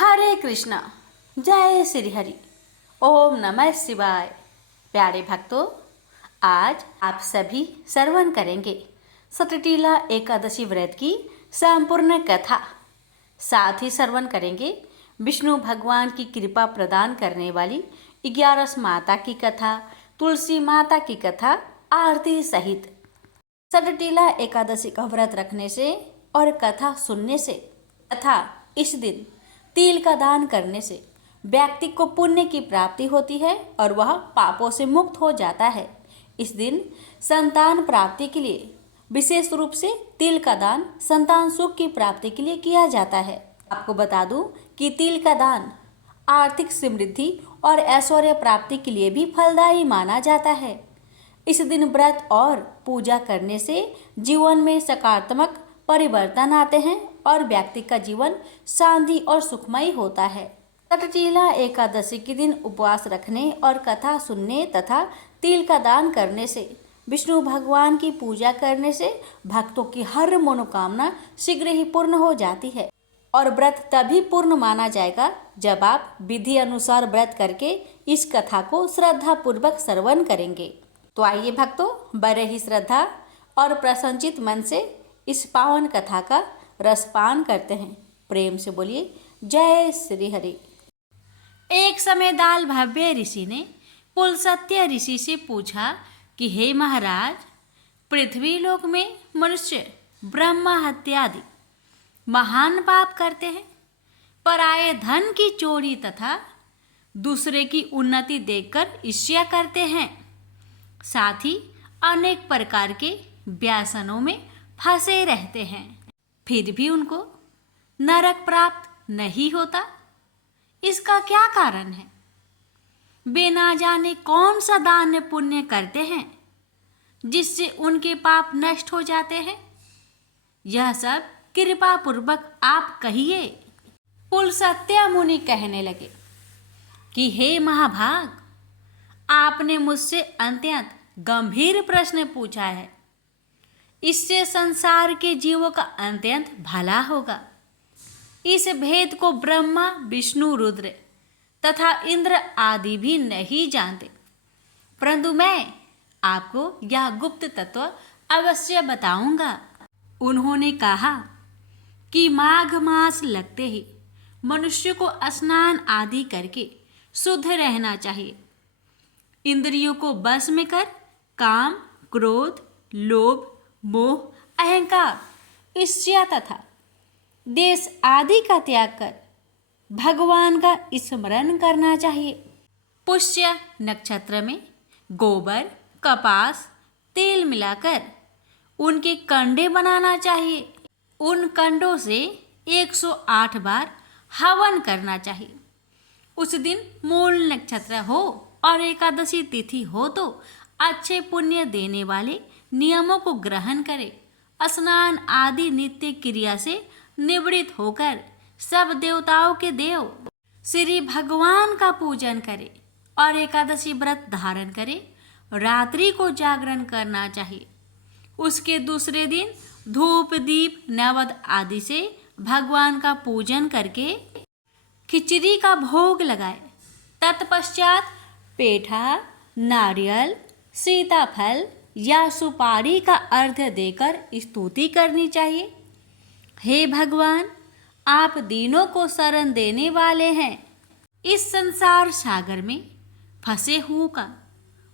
हरे कृष्णा। जय श्री हरि। ओम नमः शिवाय। प्यारे भक्तों, आज आप सभी श्रवण करेंगे सतटीला एकादशी व्रत की संपूर्ण कथा। साथ ही श्रवण करेंगे विष्णु भगवान की कृपा प्रदान करने वाली 11 माता की कथा, तुलसी माता की कथा आरती सहित। सतटीला एकादशी का व्रत रखने से और कथा सुनने से तथा इस दिन तिल का दान करने से व्यक्ति को पुण्य की प्राप्ति होती है और वह पापों से मुक्त हो जाता है। इस दिन संतान प्राप्ति के लिए विशेष रूप से तिल का दान संतान सुख की प्राप्ति के लिए किया जाता है। आपको बता दूं कि तिल का दान आर्थिक समृद्धि और ऐश्वर्य प्राप्ति के लिए भी फलदायी माना जाता है। इस दिन व्रत और पूजा करने से जीवन में सकारात्मक परिवर्तन आते हैं और व्यक्ति का जीवन शांति और सुखमय होता है। तटटीला एकादशी के दिन उपवास रखने और कथा सुनने तथा तिल का दान करने से, विष्णु भगवान की पूजा करने से भक्तों की हर मनोकामना शीघ्र ही पूर्ण हो जाती है। और व्रत तभी पूर्ण माना जाएगा जब आप विधि अनुसार व्रत करके इस कथा को श्रद्धा पूर्वक श्रवण करेंगे। तो आइए भक्तों, बड़े ही श्रद्धा और प्रसन्नचित मन से इस पावन कथा का रसपान करते हैं। प्रेम से बोलिए जय श्री हरि। एक समय दाल भव्य ऋषि ने पुलस्त्य ऋषि से पूछा कि हे महाराज, पृथ्वी लोक में मनुष्य ब्रह्म हत्या आदि महान पाप करते हैं, पराये धन की चोरी तथा दूसरे की उन्नति देखकर ईर्ष्या करते हैं, साथ ही अनेक प्रकार के व्यसनों में फंसे रहते हैं, फिर भी उनको नरक प्राप्त नहीं होता। इसका क्या कारण है? वे ना जाने कौन सा दान पुण्य करते हैं जिससे उनके पाप नष्ट हो जाते हैं। यह सब कृपा पूर्वक आप कहिए। पुलस्त्य मुनि कहने लगे कि हे महाभाग, आपने मुझसे अत्यंत गंभीर प्रश्न पूछा है। इससे संसार के जीवों का अत्यंत भला होगा। इस भेद को ब्रह्मा, विष्णु, रुद्र तथा इंद्र आदि भी नहीं जानते, परंतु मैं आपको यह गुप्त तत्व अवश्य बताऊंगा। उन्होंने कहा कि माघ मास लगते ही मनुष्य को स्नान आदि करके शुद्ध रहना चाहिए। इंद्रियों को वश में कर काम, क्रोध, लोभ, मोह, अहंकार, ईर्ष्या तथा देश आदि का त्याग कर भगवान का स्मरण करना चाहिए। पुष्य नक्षत्र में गोबर, कपास, तेल मिलाकर उनके कंडे बनाना चाहिए। उन कंडों से 108 बार हवन करना चाहिए। उस दिन मूल नक्षत्र हो और एकादशी तिथि हो तो अच्छे पुण्य देने वाले नियमों को ग्रहण करें। स्नान आदि नित्य क्रिया से निवृत्त होकर सब देवताओं के देव श्री भगवान का पूजन करें और एकादशी व्रत धारण करें। रात्रि को जागरण करना चाहिए। उसके दूसरे दिन धूप, दीप, नैवेद्य आदि से भगवान का पूजन करके खिचड़ी का भोग लगाए। तत्पश्चात पेठा, नारियल, सीताफल या सुपारी का अर्घ्य देकर स्तुति करनी चाहिए। हे भगवान, आप दीनों को शरण देने वाले हैं। इस संसार सागर में फंसे हुओं का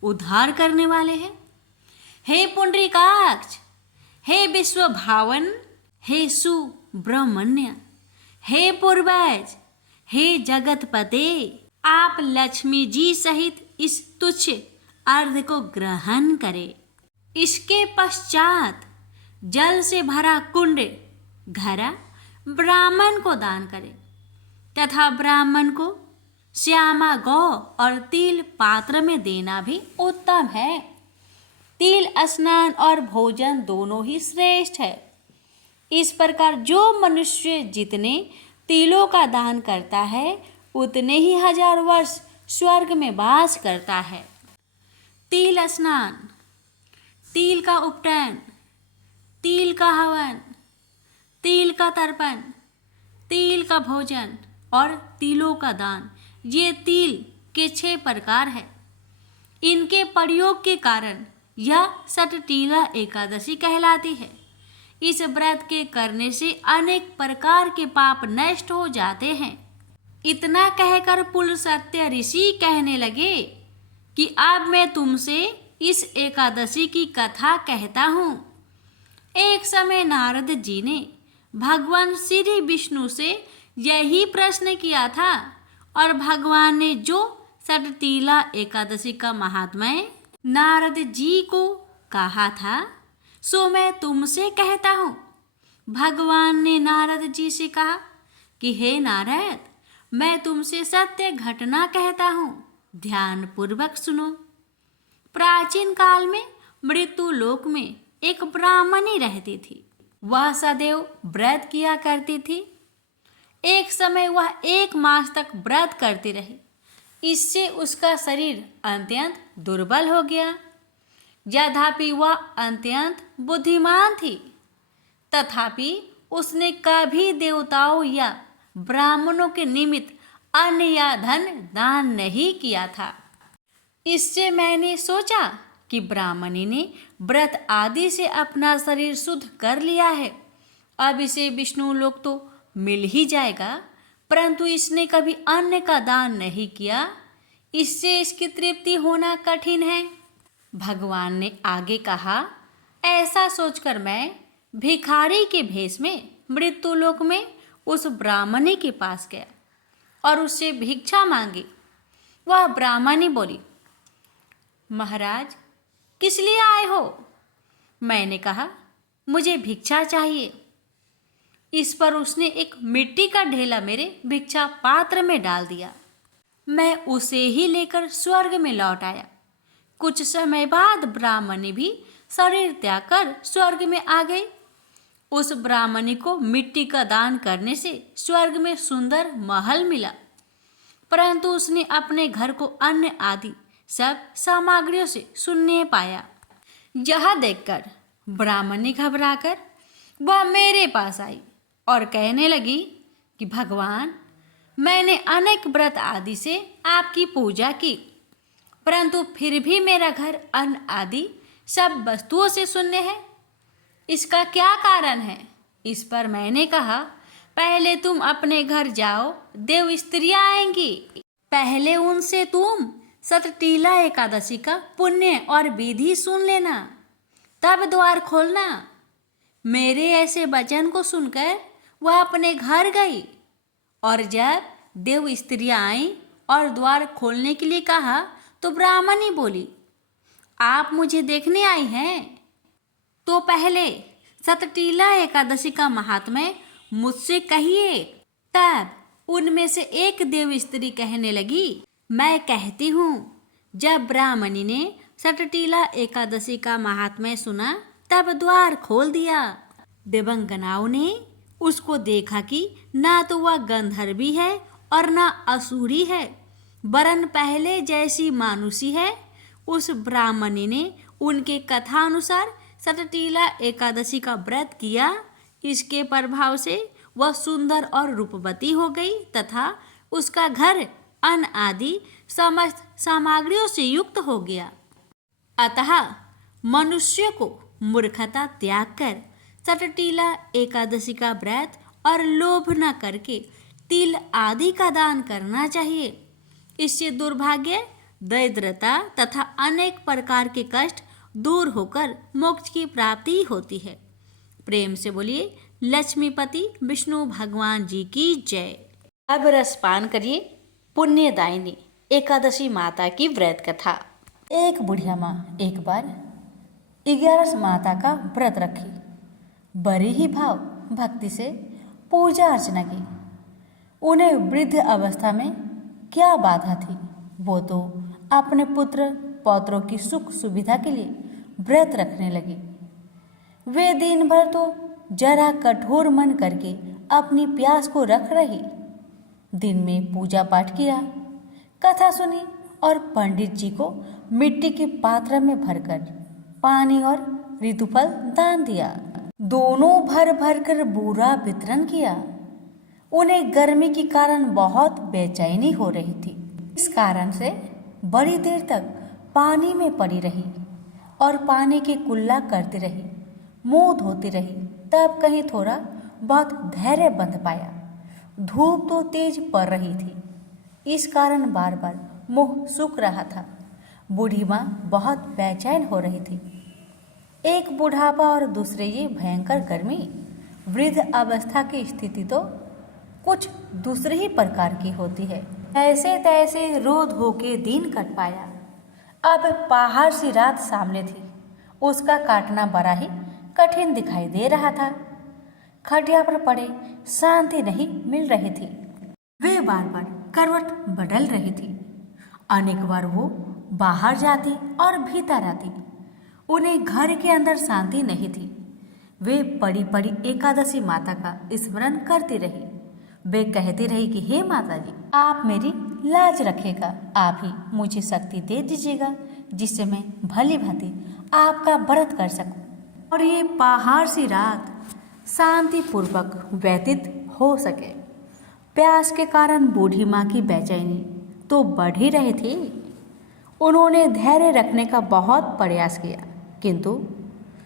उद्धार करने वाले हैं। हे पुंडरीकाक्ष, हे विश्व भावन, हे सुब्रह्मण्य, हे पूर्वज, हे जगतपते, आप लक्ष्मी जी सहित इस तुच्छ अर्घ्य को ग्रहण करें। इसके पश्चात जल से भरा कुंड घड़ा ब्राह्मण को दान करें तथा ब्राह्मण को श्यामा गौ और तिल पात्र में देना भी उत्तम है। तिल स्नान और भोजन दोनों ही श्रेष्ठ है। इस प्रकार जो मनुष्य जितने तिलों का दान करता है उतने ही 1000 वर्ष स्वर्ग में वास करता है। तिल स्नान, तिल का उपटन, तिल का हवन, तिल का तर्पण, तिल का भोजन और तिलों का दान। ये तिल के 6 प्रकार है। इनके प्रयोग के कारण यह सटटीला एकादशी कहलाती है। इस व्रत के करने से अनेक प्रकार के पाप नष्ट हो जाते हैं। इतना कहकर पुलस्त्य ऋषि कहने लगे कि अब मैं तुमसे इस एकादशी की कथा कहता हूँ। एक समय नारद जी ने भगवान श्री विष्णु से यही प्रश्न किया था और भगवान ने जो सटतीला एकादशी का महात्म्य नारद जी को कहा था सो मैं तुमसे कहता हूँ। भगवान ने नारद जी से कहा कि हे नारद, मैं तुमसे सत्य घटना कहता हूँ, ध्यान पूर्वक सुनो। प्राचीन काल में मृत्यु लोक में एक ब्राह्मणी रहती थी। वह सदैव व्रत किया करती थी। एक समय वह 1 मास तक व्रत करती रही। इससे उसका शरीर अत्यंत दुर्बल हो गया। यद्यपि वह अत्यंत बुद्धिमान थी, तथापि उसने कभी देवताओं या ब्राह्मणों के निमित्त अन्न या धन दान नहीं किया था। इससे मैंने सोचा कि ब्राह्मणी ने व्रत आदि से अपना शरीर शुद्ध कर लिया है, अब इसे विष्णु लोक तो मिल ही जाएगा, परंतु इसने कभी अन्न का दान नहीं किया, इससे इसकी तृप्ति होना कठिन है। भगवान ने आगे कहा, ऐसा सोचकर मैं भिखारी के भेष में मृत्यु लोक में उस ब्राह्मणी के पास गया और उससे भिक्षा मांगी। वह ब्राह्मणी बोली, महाराज, किस लिए आए हो? मैंने कहा, मुझे भिक्षा चाहिए। इस पर उसने एक मिट्टी का ढेला मेरे भिक्षा पात्र में डाल दिया। मैं उसे ही लेकर स्वर्ग में लौट आया। कुछ समय बाद ब्राह्मणी भी शरीर त्याग कर स्वर्ग में आ गई। उस ब्राह्मणी को मिट्टी का दान करने से स्वर्ग में सुंदर महल मिला, परंतु उसने अपने घर को अन्न आदि सब सामग्रियों से शून्य पाया। यह देखकर ब्राह्मणी घबराकर वह मेरे पास आई और कहने लगी कि भगवान, मैंने अनेक व्रत आदि से आपकी पूजा की, परंतु फिर भी मेरा घर अन्न आदि सब वस्तुओं से शून्य है। इसका क्या कारण है? इस पर मैंने कहा, पहले तुम अपने घर जाओ, देव स्त्रियां आएंगी। पहले उनसे तुम सटटीला एकादशी का पुण्य और विधि सुन लेना, तब द्वार खोलना। मेरे ऐसे वचन को सुनकर वह अपने घर गई और जब देव स्त्रियां आई और द्वार खोलने के लिए कहा तो ब्राह्मणी बोली, आप मुझे देखने आई हैं? तो पहले सटटीला एकादशी का महात्म्य मुझसे कहिए। तब उनमें से एक देव स्त्री कहने लगी, मैं कहती हूँ। जब ब्राह्मणी ने सटटीला एकादशी का महात्म्य सुना तब द्वार खोल दिया। देवंगनाओं ने उसको देखा कि ना तो वह गंधर्वी है और ना असुरी है, वरन पहले जैसी मानुषी है। उस ब्राह्मणी ने उनके कथा अनुसार सटटीला एकादशी का व्रत किया। इसके प्रभाव से वह सुंदर और रूपवती हो गई तथा उसका घर अन्न आदि समस्त सामग्रियों से युक्त हो गया। अतः मनुष्य को मूर्खता त्याग कर सटटीला एकादशी का व्रत और लोभ न करके तिल आदि का दान करना चाहिए। इससे दुर्भाग्य, दरिद्रता तथा अनेक प्रकार के कष्ट दूर होकर मोक्ष की प्राप्ति होती है। प्रेम से बोलिए लक्ष्मीपति विष्णु भगवान जी की जय। अब रसपान करिए पुण्यदायिनी एकादशी माता की व्रत कथा। एक बुढ़िया माँ एक बार 11 माता का व्रत रखी। बड़ी ही भाव भक्ति से पूजा अर्चना की। उन्हें वृद्ध अवस्था में क्या बाधा थी, वो तो अपने पुत्र पौत्रों की सुख सुविधा के लिए व्रत रखने लगी। वे दिन भर तो जरा कठोर मन करके अपनी प्यास को रख रही। दिन में पूजा पाठ किया, कथा सुनी और पंडित जी को मिट्टी के पात्र में भरकर पानी और ऋतुफल दान दिया। दोनों भर भर कर बूरा वितरण किया। उन्हें गर्मी के कारण बहुत बेचैनी हो रही थी। इस कारण से बड़ी देर तक पानी में पड़ी रही और पानी की कुल्ला करती रही, मुंह धोती रही। तब कहीं थोड़ा बहुत धैर्य बंध पाया। धूप तो तेज पड़ रही थी, इस कारण बार बार मुंह सूख रहा था। बूढ़ी माँ बहुत बेचैन हो रही थी। एक बुढ़ापा और दूसरे ये भयंकर गर्मी, वृद्ध अवस्था की स्थिति तो कुछ दूसरे ही प्रकार की होती है। ऐसे तैसे रो धो के दिन कट पाया। अब पहाड़ सी रात सामने थी, उसका काटना बड़ा ही कठिन दिखाई दे रहा था। खटिया पर पड़े शांति नहीं मिल रही थी। वे बार बार करवट बदल रही थी। अनेक बार वो बाहर जाती और भीतर आती। उन्हें घर के अंदर शांति नहीं थी। वे पड़ी पड़ी एकादशी माता का स्मरण करती रही। वे कहती रही कि हे माता जी, आप मेरी लाज रखेगा, आप ही मुझे शक्ति दे दीजिएगा जिससे मैं भली भांति आपका व्रत कर सकूं और ये पहाड़ सी रात शांतिपूर्वक व्यतीत हो सके। प्यास के कारण बूढ़ी माँ की बेचैनी तो बढ़ ही रही थी। उन्होंने धैर्य रखने का बहुत प्रयास किया, किंतु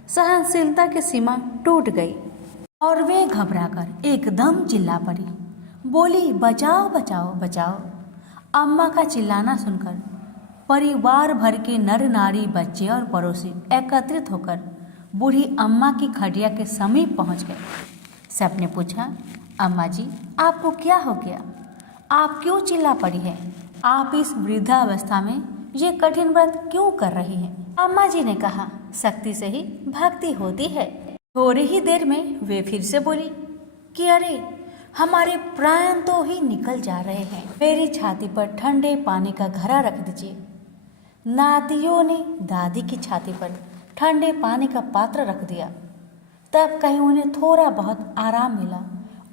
सहनशीलता की सीमा टूट गई और वे घबराकर एकदम चिल्ला पड़ी। बोली, बचाओ बचाओ बचाओ। अम्मा का चिल्लाना सुनकर परिवार भर के नर नारी, बच्चे और पड़ोसी एकत्रित होकर बूढ़ी अम्मा की खटिया के समीप पहुंच गए। सबने पूछा, अम्मा जी, आपको क्या हो गया? आप क्यों चिल्ला पड़ी हैं? आप इस वृद्धावस्था में ये कठिन व्रत क्यों कर रही हैं? अम्मा जी ने कहा, शक्ति से ही भक्ति होती है। थोड़ी ही देर में वे फिर से बोली कि अरे, हमारे प्राण तो ही निकल जा रहे हैं। मेरी छाती पर ठंडे पानी का घड़ा रख दीजिए। नातियों ने दादी की छाती पर ठंडे पानी का पात्र रख दिया। तब कहीं उन्हें थोड़ा बहुत आराम मिला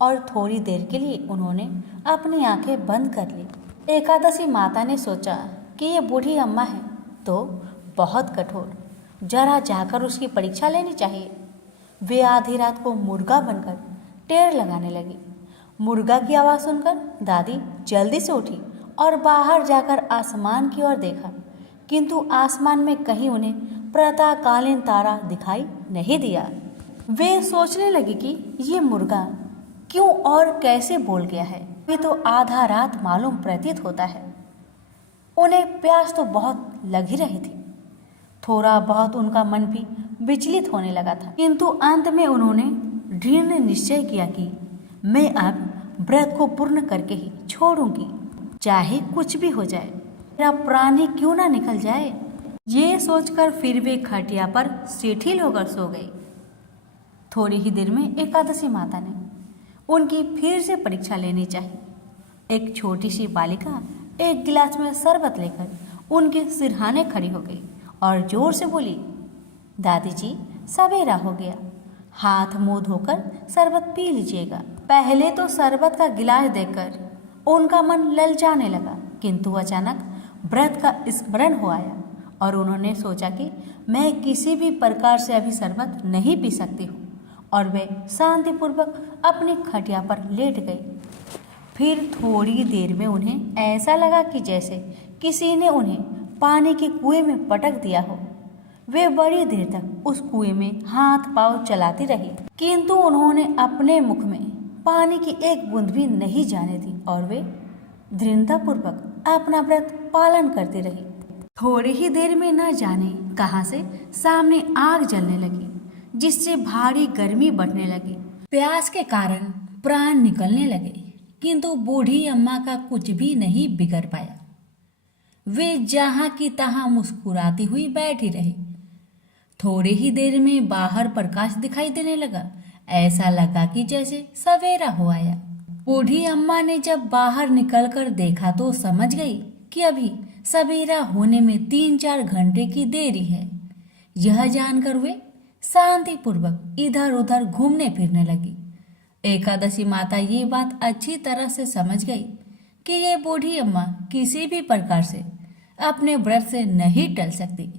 और थोड़ी देर के लिए उन्होंने अपनी आंखें बंद कर ली। एकादशी माता ने सोचा कि ये बूढ़ी अम्मा है तो बहुत कठोर, जरा जाकर उसकी परीक्षा लेनी चाहिए। वे आधी रात को मुर्गा बनकर टेर लगाने लगी। मुर्गा की आवाज़ सुनकर दादी जल्दी से उठी और बाहर जाकर आसमान की ओर देखा, किंतु आसमान में कहीं उन्हें प्रातःकालीन तारा दिखाई नहीं दिया। वे सोचने लगी कि ये मुर्गा क्यों और कैसे बोल गया है। वे तो आधा रात मालूम प्रतीत होता है। उन्हें प्यास तो बहुत लग ही रही थी। थोड़ा बहुत उनका मन भी विचलित होने लगा था, किंतु अंत में उन्होंने दृढ़ निश्चय किया कि मैं अब व्रत को पूर्ण करके ही छोड़ूंगी, चाहे कुछ भी हो जाए, मेरा प्राण ही क्यों ना निकल जाए। ये सोचकर फिर वे खटिया पर शिथिल होकर सो गई। थोड़ी ही देर में एकादशी माता ने उनकी फिर से परीक्षा लेनी चाहिए। एक छोटी सी बालिका एक गिलास में शरबत लेकर उनके सिरहाने खड़ी हो गई और जोर से बोली, दादी जी, सवेरा हो गया, हाथ मुंह धोकर शरबत पी लीजिएगा। पहले तो शरबत का गिलास देखकर उनका मन ललचाने लगा, किंतु अचानक व्रत का स्मरण हो आया और उन्होंने सोचा कि मैं किसी भी प्रकार से अभी शरबत नहीं पी सकती हूँ और वे शांतिपूर्वक अपनी खटिया पर लेट गई। फिर थोड़ी देर में उन्हें ऐसा लगा कि जैसे किसी ने उन्हें पानी के कुएं में पटक दिया हो। वे बड़ी देर तक उस कुएं में हाथ पांव चलाती रही, किंतु उन्होंने अपने मुख में पानी की एक बूंद भी नहीं जाने दी और वे दृढ़तापूर्वक अपना व्रत पालन करती रही। थोड़ी ही देर में न जाने कहां से सामने आग जलने लगी, जिससे भारी गर्मी बढ़ने लगी। प्यास के कारण प्राण निकलने लगे, किंतु बूढ़ी अम्मा का कुछ भी नहीं बिगड़ पाया। वे जहां की तहां मुस्कुराती हुई बैठी रही। थोड़ी ही देर में बाहर प्रकाश दिखाई देने लगा। ऐसा लगा कि जैसे सवेरा हो आया। बूढ़ी अम्मा ने जब बाहर निकलकर देखा तो समझ गई कि अभी सवेरा होने में 3-4 घंटे की देरी है। यह जानकर वे शांतिपूर्वक इधर उधर घूमने फिरने लगी। एकादशी माता ये बात अच्छी तरह से समझ गई कि ये बूढ़ी अम्मा किसी भी प्रकार से अपने व्रत से नहीं टल सकती।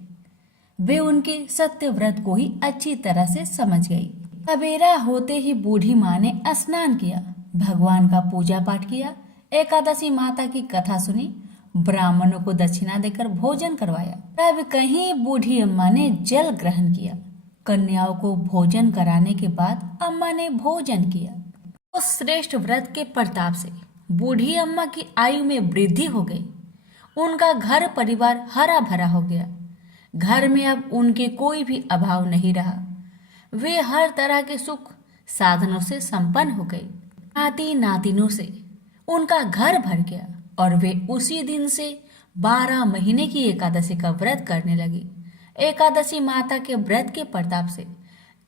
वे उनके सत्य व्रत को ही अच्छी तरह से समझ गई। सवेरा होते ही बूढ़ी माँ ने स्नान किया भगवान का पूजा पाठ किया, एकादशी माता की कथा सुनी, ब्राह्मणों को दक्षिणा देकर भोजन करवाया। तब कहीं बूढ़ी अम्मा ने जल ग्रहण किया। कन्याओं को भोजन कराने के बाद अम्मा ने भोजन किया। उस श्रेष्ठ व्रत के प्रताप से बूढ़ी अम्मा की आयु में वृद्धि हो गई। उनका घर परिवार हरा भरा हो गया। घर में अब उनके कोई भी अभाव नहीं रहा। वे हर तरह के सुख साधनों से संपन्न हो गई। नाती नातिनों से उनका घर भर गया और वे उसी दिन से 12 महीने की एकादशी का व्रत करने लगी। एकादशी माता के व्रत के प्रताप से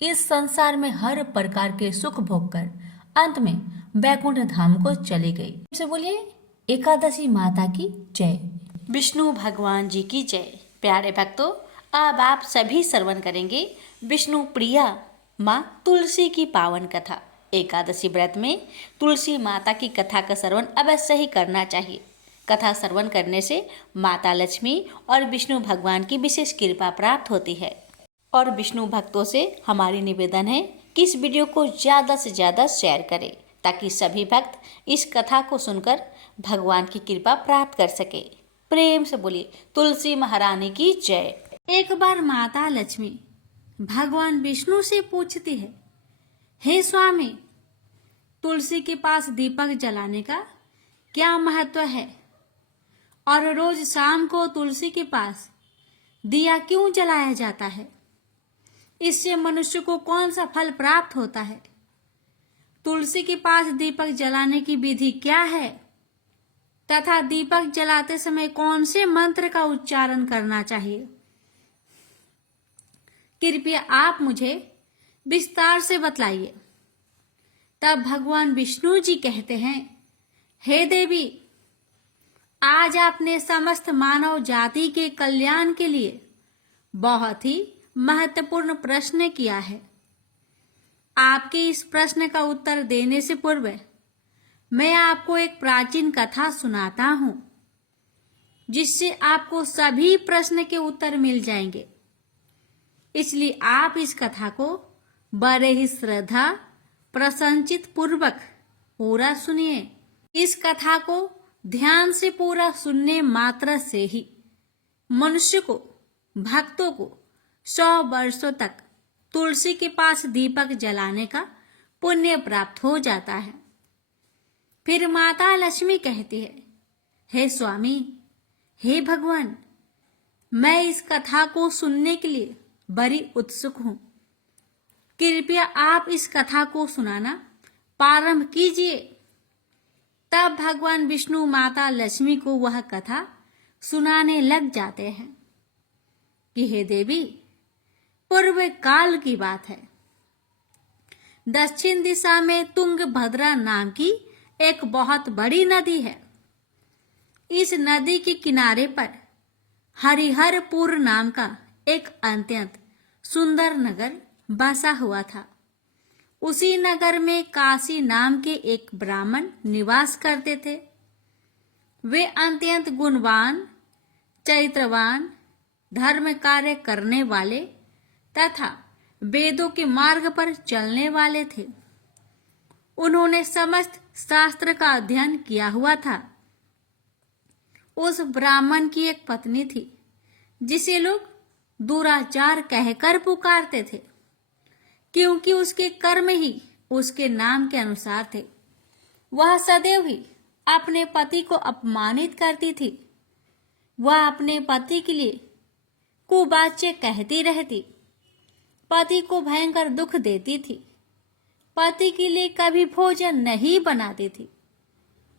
इस संसार में हर प्रकार के सुख भोग कर अंत में बैकुंठ धाम को चली गई। से बोलिए एकादशी माता की जय। विष्णु भगवान जी की जय। प्यारे भक्तों, अब आप सभी श्रवण करेंगे विष्णु प्रिया माँ तुलसी की पावन कथा। एकादशी व्रत में तुलसी माता की कथा का श्रवण अवश्य ही करना चाहिए। कथा श्रवण करने से माता लक्ष्मी और विष्णु भगवान की विशेष कृपा प्राप्त होती है। और विष्णु भक्तों से हमारी निवेदन है कि इस वीडियो को ज़्यादा से ज़्यादा शेयर करें ताकि सभी भक्त इस कथा को सुनकर भगवान की कृपा प्राप्त कर सके। प्रेम से बोलिए तुलसी महारानी की जय। एक बार माता लक्ष्मी भगवान विष्णु से पूछती है, हे स्वामी, तुलसी के पास दीपक जलाने का क्या महत्व है और रोज शाम को तुलसी के पास दिया क्यों जलाया जाता है? इससे मनुष्य को कौन सा फल प्राप्त होता है? तुलसी के पास दीपक जलाने की विधि क्या है तथा दीपक जलाते समय कौन से मंत्र का उच्चारण करना चाहिए? कृपया आप मुझे विस्तार से बतलाइए। तब भगवान विष्णु जी कहते हैं, हे देवी, आज आपने समस्त मानव जाति के कल्याण के लिए बहुत ही महत्वपूर्ण प्रश्न किया है। आपके इस प्रश्न का उत्तर देने से पूर्व मैं आपको एक प्राचीन कथा सुनाता हूं, जिससे आपको सभी प्रश्न के उत्तर मिल जाएंगे। इसलिए आप इस कथा को बड़े ही श्रद्धा प्रसन्नचित पूर्वक पूरा सुनिए। इस कथा को ध्यान से पूरा सुनने मात्र से ही मनुष्य को, भक्तों को 100 वर्षों तक तुलसी के पास दीपक जलाने का पुण्य प्राप्त हो जाता है। फिर माता लक्ष्मी कहती है, हे स्वामी, हे भगवान, मैं इस कथा को सुनने के लिए बड़ी उत्सुक हूं। कृपया आप इस कथा को सुनाना प्रारंभ कीजिए। तब भगवान विष्णु माता लक्ष्मी को वह कथा सुनाने लग जाते हैं कि हे देवी, पूर्व काल की बात है। दक्षिण दिशा में तुंगभद्रा नाम की एक बहुत बड़ी नदी है। इस नदी के किनारे पर हरिहरपुर नाम का एक अत्यंत सुंदर नगर बसा हुआ था। उसी नगर में काशी नाम के एक ब्राह्मण निवास करते थे। वे अत्यंत गुणवान, चरित्रवान, धर्म कार्य करने वाले तथा वेदों के मार्ग पर चलने वाले थे। उन्होंने समस्त शास्त्र का अध्ययन किया हुआ था। उस ब्राह्मण की एक पत्नी थी, जिसे लोग दुराचार कहकर पुकारते थे, क्योंकि उसके कर्म ही उसके नाम के अनुसार थे। वह सदैव ही अपने पति को अपमानित करती थी। वह अपने पति के लिए कुवाच्य कहती रहती, पति को भयंकर दुख देती थी, पति के लिए कभी भोजन नहीं बनाती थी,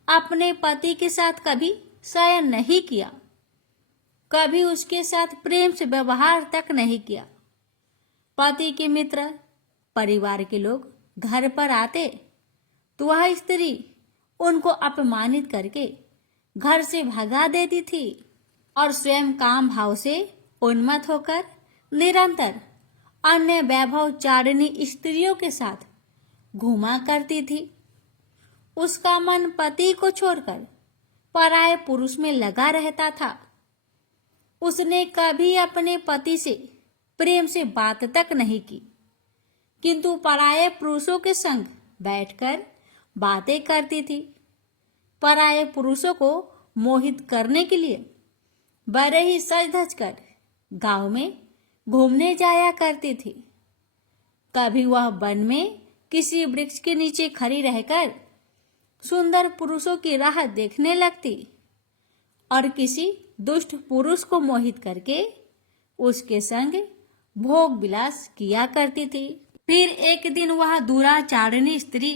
अपने पति के साथ कभी शयन नहीं किया, कभी उसके साथ प्रेम से व्यवहार तक नहीं किया। पति के मित्र, परिवार के लोग घर पर आते तो वह स्त्री उनको अपमानित करके घर से भगा देती थी और स्वयं काम भाव से उन्मत्त होकर निरंतर अन्य वैभवचारिणी स्त्रियों के साथ घूमा करती थी। उसका मन पति को छोड़कर पराये पुरुष में लगा रहता था। उसने कभी अपने पति से प्रेम से बात तक नहीं की, किंतु पराये पुरुषों के संग बैठकर बातें करती थी। पराये पुरुषों को मोहित करने के लिए बड़े ही सज धज कर गांव में घूमने जाया करती थी। कभी वह वन में किसी वृक्ष के नीचे खड़ी रहकर सुंदर पुरुषों की राह देखने लगती और किसी दुष्ट पुरुष को मोहित करके उसके संग भोग विलास किया करती थी। फिर एक दिन वह दुराचारिणी स्त्री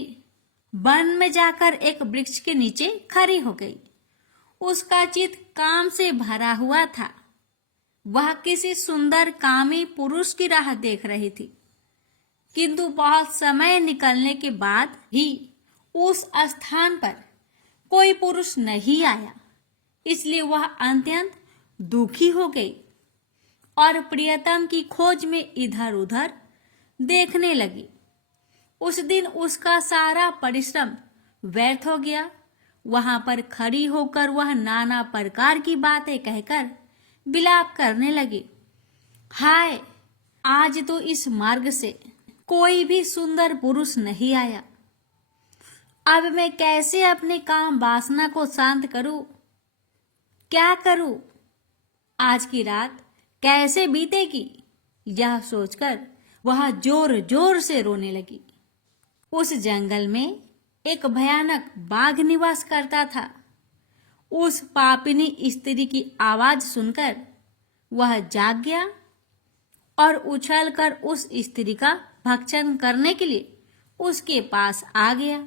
वन में जाकर एक वृक्ष के नीचे खड़ी हो गई। उसका चित्त काम से भरा हुआ था। वह किसी सुंदर कामी पुरुष की राह देख रही थी, किंतु बहुत समय निकलने के बाद भी उस स्थान पर कोई पुरुष नहीं आया। इसलिए वह अत्यंत दुखी हो गई और प्रियतम की खोज में इधर उधर देखने लगी। उस दिन उसका सारा परिश्रम व्यर्थ हो गया। वहां पर खड़ी होकर वह नाना प्रकार की बातें कहकर विलाप करने लगी। हाय, आज तो इस मार्ग से कोई भी सुंदर पुरुष नहीं आया। अब मैं कैसे अपने काम वासना को शांत करूं? क्या करूं? आज की रात कैसे बीतेगी? यह सोचकर वह जोर जोर से रोने लगी। उस जंगल में एक भयानक बाघ निवास करता था। उस पापिनी स्त्री की आवाज सुनकर वह जाग गया और उछलकर उस स्त्री का भक्षण करने के लिए उसके पास आ गया।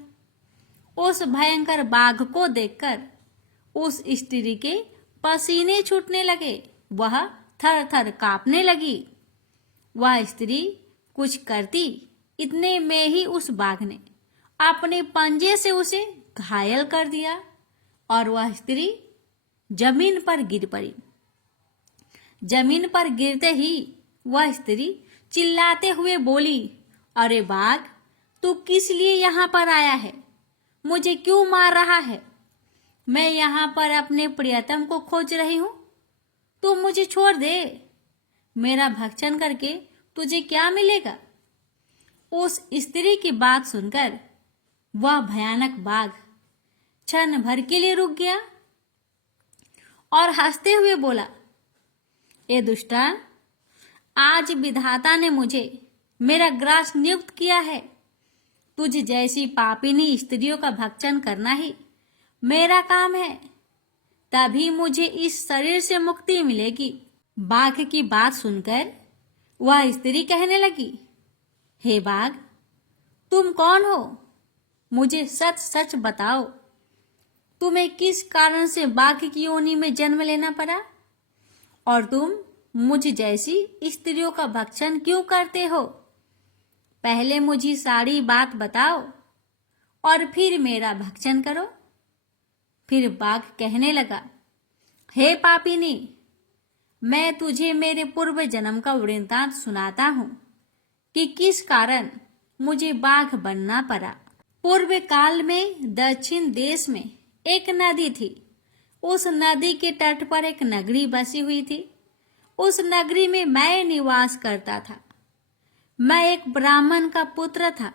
उस भयंकर बाघ को देखकर उस स्त्री के पसीने छूटने लगे। वह थर थर कांपने लगी। वह स्त्री कुछ करती, इतने में ही उस बाघ ने अपने पंजे से उसे घायल कर दिया और वह स्त्री जमीन पर गिर पड़ी। जमीन पर गिरते ही वह स्त्री चिल्लाते हुए बोली, अरे बाघ, तू किस लिए यहाँ पर आया है? मुझे क्यों मार रहा है? मैं यहाँ पर अपने प्रियतम को खोज रही हूँ। तू मुझे छोड़ दे। मेरा भक्षण करके तुझे क्या मिलेगा? उस स्त्री की बात सुनकर वह भयानक बाघ क्षण भर के लिए रुक गया और हंसते हुए बोला, ए दुष्टा, आज विधाता ने मुझे मेरा ग्रास नियुक्त किया है। तुझ जैसी पापिनी स्त्रियों का भक्षण करना ही मेरा काम है। तभी मुझे इस शरीर से मुक्ति मिलेगी। बाघ की बात सुनकर वह स्त्री कहने लगी, हे बाघ, तुम कौन हो? मुझे सच सच बताओ, तुम्हें किस कारण से बाघ की योनि में जन्म लेना पड़ा और तुम मुझ जैसी स्त्रियों का भक्षण क्यों करते हो? पहले मुझे सारी बात बताओ और फिर मेरा भक्षण करो। फिर बाघ कहने लगा, हे पापिनी, मैं तुझे मेरे पूर्व जन्म का वृत्तांत सुनाता हूं कि किस कारण मुझे बाघ बनना पड़ा। पूर्व काल में दक्षिण देश में एक नदी थी। उस नदी के तट पर एक नगरी बसी हुई थी। उस नगरी में मैं निवास करता था। मैं एक ब्राह्मण का पुत्र था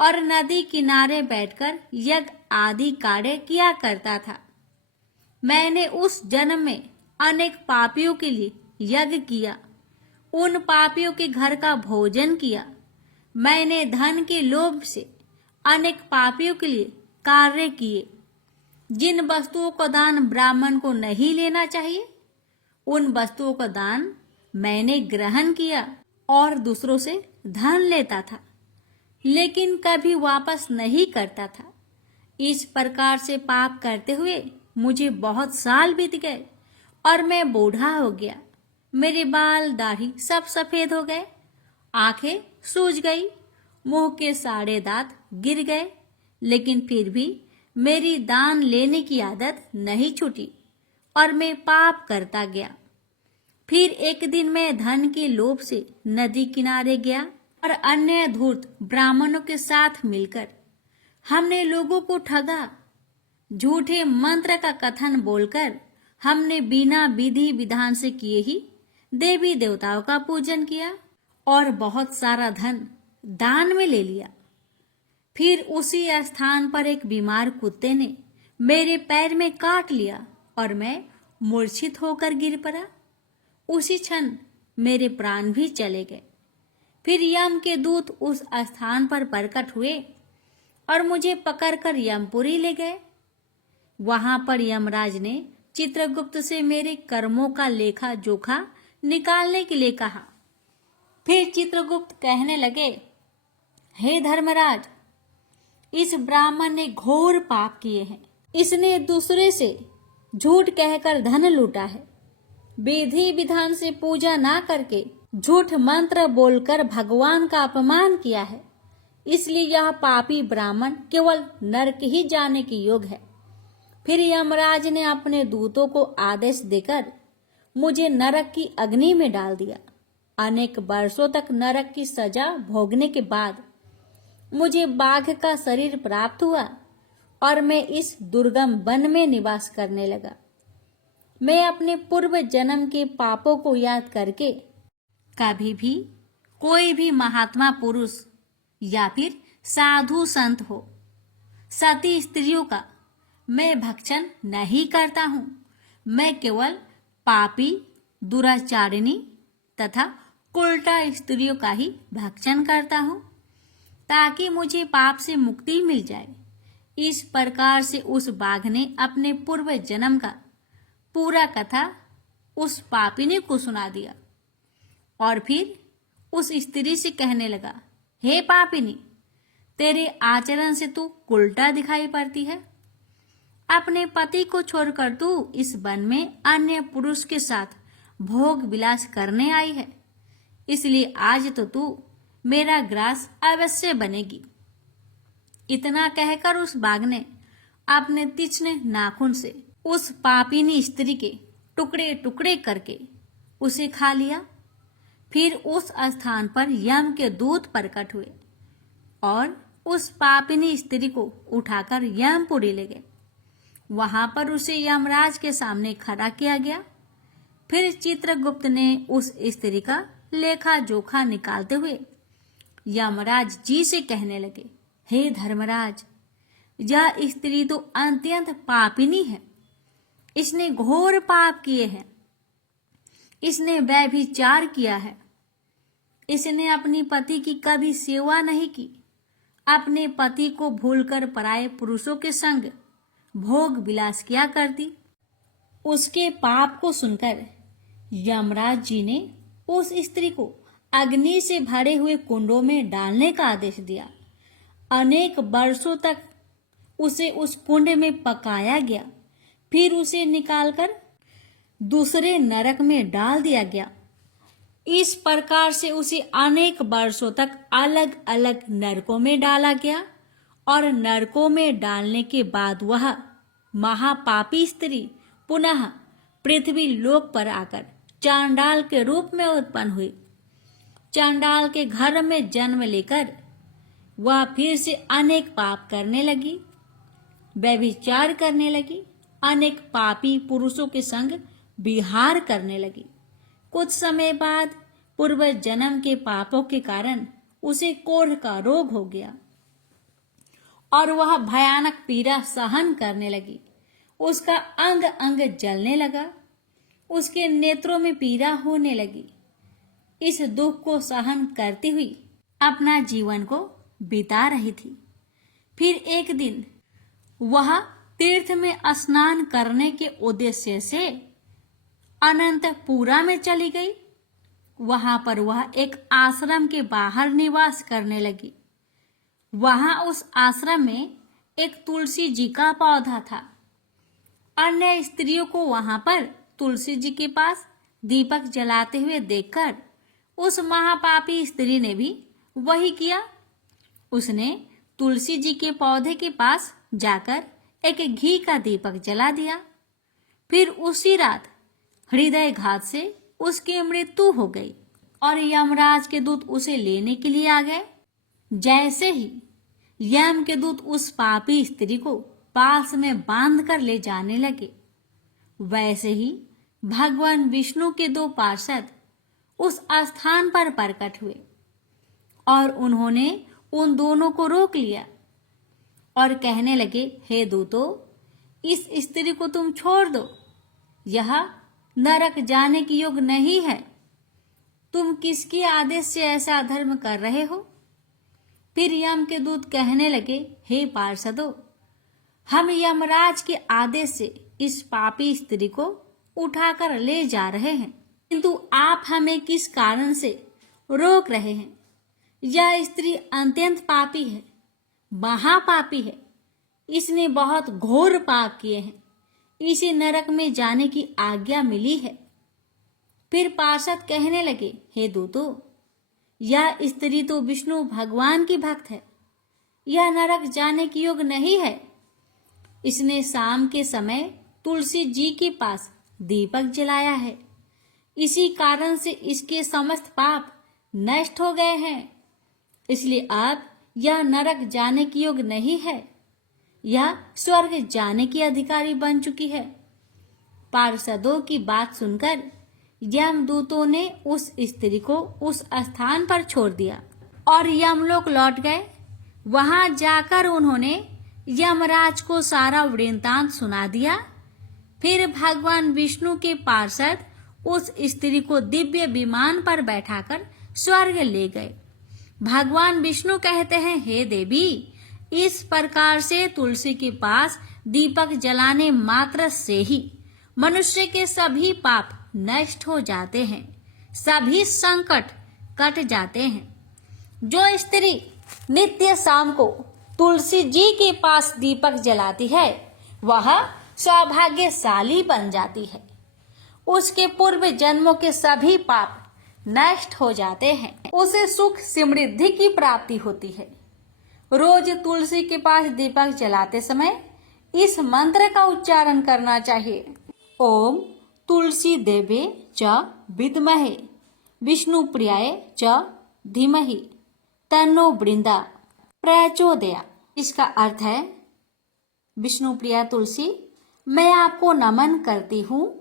और नदी किनारे बैठकर यज्ञ आदि कार्य किया करता था। मैंने उस जन्म में अनेक पापियों के लिए यज्ञ किया। उन पापियों के घर का भोजन किया। मैंने धन के लोभ से अनेक पापियों के लिए कार्य किए। जिन वस्तुओं का दान ब्राह्मण को नहीं लेना चाहिए, उन वस्तुओं का दान मैंने ग्रहण किया और दूसरों से धन लेता था, लेकिन कभी वापस नहीं करता था। इस प्रकार से पाप करते हुए मुझे बहुत साल बीत गए और मैं बूढ़ा हो गया। मेरे बाल दाढ़ी सब सफेद हो गए, आंखें सूज गई, मुंह के सारे दांत गिर गए, लेकिन फिर भी मेरी दान लेने की आदत नहीं छूटी और मैं पाप करता गया। फिर एक दिन मैं धन के लोभ से नदी किनारे गया और अन्य धूर्त ब्राह्मणों के साथ मिलकर हमने लोगों को ठगा। झूठे मंत्र का कथन बोलकर हमने बिना विधि विधान से किए ही देवी देवताओं का पूजन किया और बहुत सारा धन दान में ले लिया। फिर उसी स्थान पर एक बीमार कुत्ते ने मेरे पैर में काट लिया और मैं मूर्छित होकर गिर पड़ा। उसी क्षण मेरे प्राण भी चले गए। फिर यम के दूत उस स्थान पर प्रकट हुए और मुझे पकड़कर यमपुरी ले गए। वहां पर यमराज ने चित्रगुप्त से मेरे कर्मों का लेखा जोखा निकालने के लिए कहा। फिर चित्रगुप्त कहने लगे, हे धर्मराज, इस ब्राह्मण ने घोर पाप किए हैं। इसने दूसरे से झूठ कहकर धन लूटा है। विधि विधान से पूजा ना करके झूठ मंत्र बोलकर भगवान का अपमान किया है। इसलिए यह पापी ब्राह्मण केवल नरक ही जाने के योग्य है। फिर यमराज ने अपने दूतों को आदेश देकर मुझे नरक की अग्नि में डाल दिया। अनेक वर्षों तक नरक की सजा भोगने के बाद मुझे बाघ का शरीर प्राप्त हुआ और मैं इस दुर्गम वन में निवास करने लगा। मैं अपने पूर्व जन्म के पापों को याद करके कभी भी कोई भी महात्मा पुरुष या फिर साधु संत हो, सती स्त्रियों का मैं भक्षण नहीं करता हूँ। मैं केवल पापी, दुराचारिणी तथा उल्टा स्त्रियों का ही भक्षण करता हूँ ताकि मुझे पाप से मुक्ति मिल जाए। इस प्रकार से उस बाघ ने अपने पूर्व जन्म का पूरा कथा उस पापिनी को सुना दिया और फिर उस स्त्री से कहने लगा, हे पापिनी, तेरे आचरण से तू उल्टा दिखाई पड़ती है। अपने पति को छोड़कर तू इस वन में अन्य पुरुष के साथ भोग विलास करने आई है। इसलिए आज तो तू मेरा ग्रास अवश्य बनेगी। इतना कहकर उस बाघ ने अपने तीक्ष्ण नाखून से उस पापिनी स्त्री के टुकड़े टुकड़े करके उसे खा लिया। फिर उस स्थान पर यम के दूत प्रकट हुए और उस पापिनी स्त्री को उठाकर यमपुरी ले गए। वहां पर उसे यमराज के सामने खड़ा किया गया। फिर चित्रगुप्त ने उस स्त्री का लेखा जोखा निकालते हुए यमराज जी से कहने लगे, हे धर्मराज, यह स्त्री तो अत्यंत पापिनी है। इसने घोर पाप किए हैं। इसने व्यभिचार किया है। इसने अपनी पति की कभी सेवा नहीं की। अपने पति को भूलकर पराये पुरुषों के संग भोग विलास किया करती। उसके पाप को सुनकर यमराज जी ने उस स्त्री को अग्नि से भरे हुए कुंडों में डालने का आदेश दिया। अनेक वर्षों तक उसे उस कुंड में पकाया गया। फिर उसे निकालकर दूसरे नरक में डाल दिया गया। इस प्रकार से उसे अनेक वर्षों तक अलग अलग नरकों में डाला गया और नरकों में डालने के बाद वह महापापी स्त्री पुनः पृथ्वी लोक पर आकर चांडाल के रूप में उत्पन्न हुई। चांडाल के घर में जन्म लेकर वह फिर से अनेक पाप करने लगी, व्यभिचार करने लगी, अनेक पापी पुरुषों के संग विहार करने लगी। कुछ समय बाद पूर्व जन्म के पापों के कारण उसे कोढ़ का रोग हो गया और वह भयानक पीड़ा सहन करने लगी। उसका अंग अंग जलने लगा। उसके नेत्रों में पीड़ा होने लगी। इस दुख को सहन करती हुई अपना जीवन को बिता रही थी। फिर एक दिन वह तीर्थ में स्नान करने के उद्देश्य से अनंतपुरा में चली गई। वहां पर वह एक आश्रम के बाहर निवास करने लगी। वहां उस आश्रम में एक तुलसी जी का पौधा था। अन्य स्त्रियों को वहां पर तुलसी जी के पास दीपक जलाते हुए देखकर उस महापापी स्त्री ने भी वही किया। उसने तुलसी जी के पौधे के पास जाकर एक घी का दीपक जला दिया। फिर उसी रात हृदय घात से उसकी मृत्यु हो गई और यमराज के दूत उसे लेने के लिए आ गए। जैसे ही यम के दूत उस पापी स्त्री को पास में बांध कर ले जाने लगे, वैसे ही भगवान विष्णु के दो पार्षद उस स्थान पर प्रकट हुए और उन्होंने उन दोनों को रोक लिया और कहने लगे, हे दूतों, इस स्त्री को तुम छोड़ दो, यह नरक जाने की योग्य नहीं है। तुम किसके आदेश से ऐसा अधर्म कर रहे हो? फिर यम के दूत कहने लगे, हे पार्षदों, हम यमराज के आदेश से इस पापी स्त्री को उठाकर ले जा रहे हैं, किंतु आप हमें किस कारण से रोक रहे हैं? यह स्त्री अत्यंत पापी है, महापापी है। इसने बहुत घोर पाप किए हैं। इसे नरक में जाने की आज्ञा मिली है। फिर पार्षद कहने लगे, हे दूतों, यह स्त्री तो विष्णु भगवान की भक्त है। यह नरक जाने की योग्य नहीं है। इसने शाम के समय तुलसी जी के पास दीपक जलाया है। इसी कारण से इसके समस्त पाप नष्ट हो गए हैं। इसलिए अब यह नरक जाने की योग्य नहीं है। यह स्वर्ग जाने की अधिकारी बन चुकी है। पार्षदों की बात सुनकर यमदूतों ने उस स्त्री को उस स्थान पर छोड़ दिया और यमलोक लौट गए। वहां जाकर उन्होंने यमराज को सारा वृत्तांत सुना दिया। फिर भगवान विष्णु के पार्षद उस स्त्री को दिव्य विमान पर बैठाकर स्वर्ग ले गए। भगवान विष्णु कहते हैं, हे देवी, इस प्रकार से तुलसी के पास दीपक जलाने मात्र से ही मनुष्य के सभी पाप नष्ट हो जाते हैं, सभी संकट कट जाते हैं। जो स्त्री नित्य शाम को तुलसी जी के पास दीपक जलाती है, वह सौभाग्यशाली बन जाती है। उसके पूर्व जन्मों के सभी पाप नष्ट हो जाते हैं। उसे सुख समृद्धि की प्राप्ति होती है। रोज तुलसी के पास दीपक जलाते समय इस मंत्र का उच्चारण करना चाहिए। ओम तुलसी देवे च विद्महे विष्णु प्रियाय च धीमहि तन्नो वृंदा प्रचोदया। इसका अर्थ है, विष्णु प्रिया तुलसी, मैं आपको नमन करती हूँ।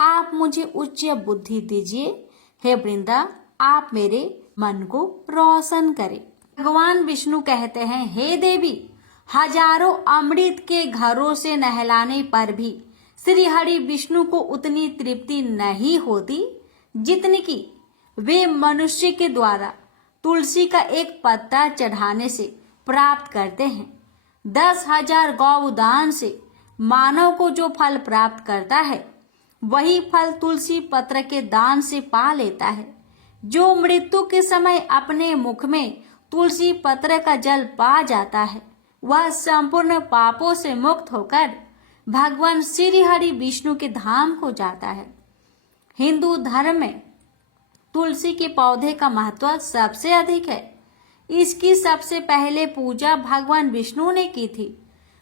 आप मुझे उच्च बुद्धि दीजिए। हे वृंदा, आप मेरे मन को रोशन करें। भगवान विष्णु कहते हैं, हे देवी, हजारों अमृत के घरों से नहलाने पर भी श्री हरि विष्णु को उतनी तृप्ति नहीं होती जितनी कि वे मनुष्य के द्वारा तुलसी का एक पत्ता चढ़ाने से प्राप्त करते हैं। 10,000 गौदान से मानव को जो फल प्राप्त करता है, वही फल तुलसी पत्र के दान से पा लेता है। जो मृत्यु के समय अपने मुख में तुलसी पत्र का जल पा जाता है, वह संपूर्ण पापों से मुक्त होकर भगवान श्री हरि विष्णु के धाम को जाता है। हिंदू धर्म में तुलसी के पौधे का महत्व सबसे अधिक है। इसकी सबसे पहले पूजा भगवान विष्णु ने की थी।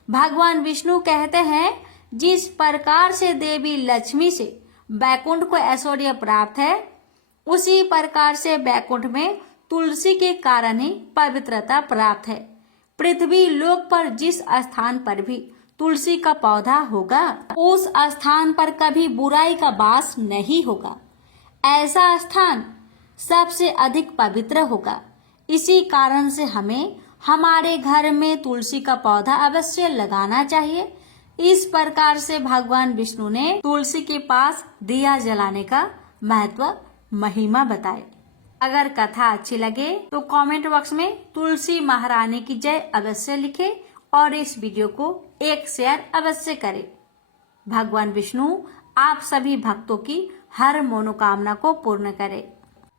भगवान विष्णु कहते हैं, जिस प्रकार से देवी लक्ष्मी से बैकुंठ को ऐश्वर्य प्राप्त है, उसी प्रकार से बैकुंठ में तुलसी के कारण ही पवित्रता प्राप्त है। पृथ्वी लोक पर जिस स्थान पर भी तुलसी का पौधा होगा, उस स्थान पर कभी बुराई का वास नहीं होगा। ऐसा स्थान सबसे अधिक पवित्र होगा। इसी कारण से हमें हमारे घर में तुलसी का पौधा अवश्य लगाना चाहिए। इस प्रकार से भगवान विष्णु ने तुलसी के पास दिया जलाने का महत्व, महिमा बताए। अगर कथा अच्छी लगे तो कमेंट बॉक्स में तुलसी महारानी की जय अवश्य लिखें और इस वीडियो को एक शेयर अवश्य करें। भगवान विष्णु आप सभी भक्तों की हर मनोकामना को पूर्ण करे।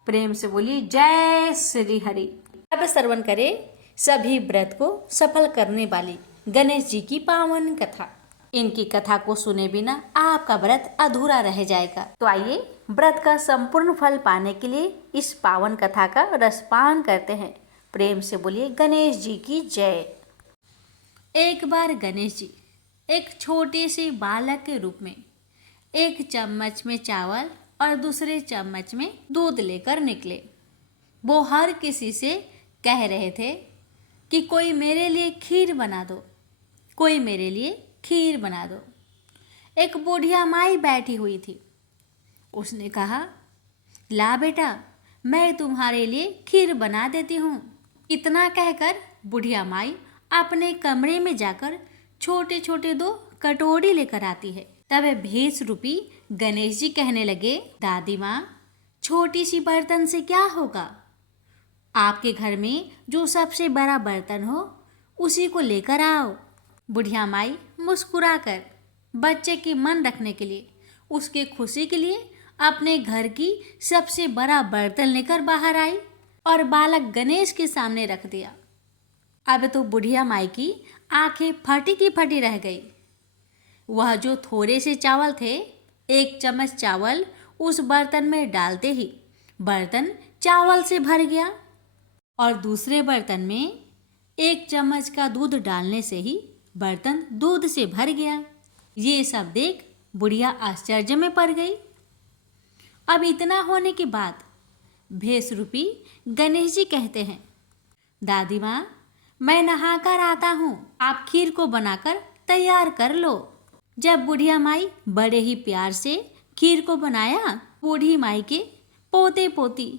प्रेम से बोलिए जय श्री हरि। अब श्रवण करें सभी व्रत को सफल करने वाली गणेश जी की पावन कथा। इनकी कथा को सुने बिना आपका व्रत अधूरा रह जाएगा। तो आइए व्रत का संपूर्ण फल पाने के लिए इस पावन कथा का रसपान करते हैं। प्रेम से बोलिए गणेश जी की जय। एक बार गणेश जी एक छोटे से बालक के रूप में एक चम्मच में चावल और दूसरे चम्मच में दूध लेकर निकले। वो हर किसी से कह रहे थे कि कोई मेरे लिए खीर बना दो, कोई मेरे लिए खीर बना दो। एक बुढ़िया माई बैठी हुई थी। उसने कहा, ला बेटा, मैं तुम्हारे लिए खीर बना देती हूँ। इतना कहकर बुढ़िया माई अपने कमरे में जाकर छोटे छोटे 2 कटोरी लेकर आती है। तब भेष रूपी गणेश जी कहने लगे, दादी माँ, छोटी सी बर्तन से क्या होगा? आपके घर में जो सबसे बड़ा बर्तन हो उसी को लेकर आओ। बुढ़िया माई मुस्कुराकर बच्चे की मन रखने के लिए, उसके खुशी के लिए अपने घर की सबसे बड़ा बर्तन लेकर बाहर आई और बालक गणेश के सामने रख दिया। अब तो बुढ़िया माई की आंखें फटी की फटी रह गई। वह जो थोड़े से चावल थे, 1 चम्मच चावल उस बर्तन में डालते ही बर्तन चावल से भर गया और दूसरे बर्तन में 1 चम्मच का दूध डालने से ही बर्तन दूध से भर गया। ये सब देख बुढ़िया आश्चर्य में पड़ गई। अब इतना होने के बाद भेष रूपी गणेश जी कहते हैं, दादी माँ, मैं नहाकर आता हूँ, आप खीर को बनाकर तैयार कर लो। जब बुढ़िया माई बड़े ही प्यार से खीर को बनाया, बूढ़ी माई के पोते पोती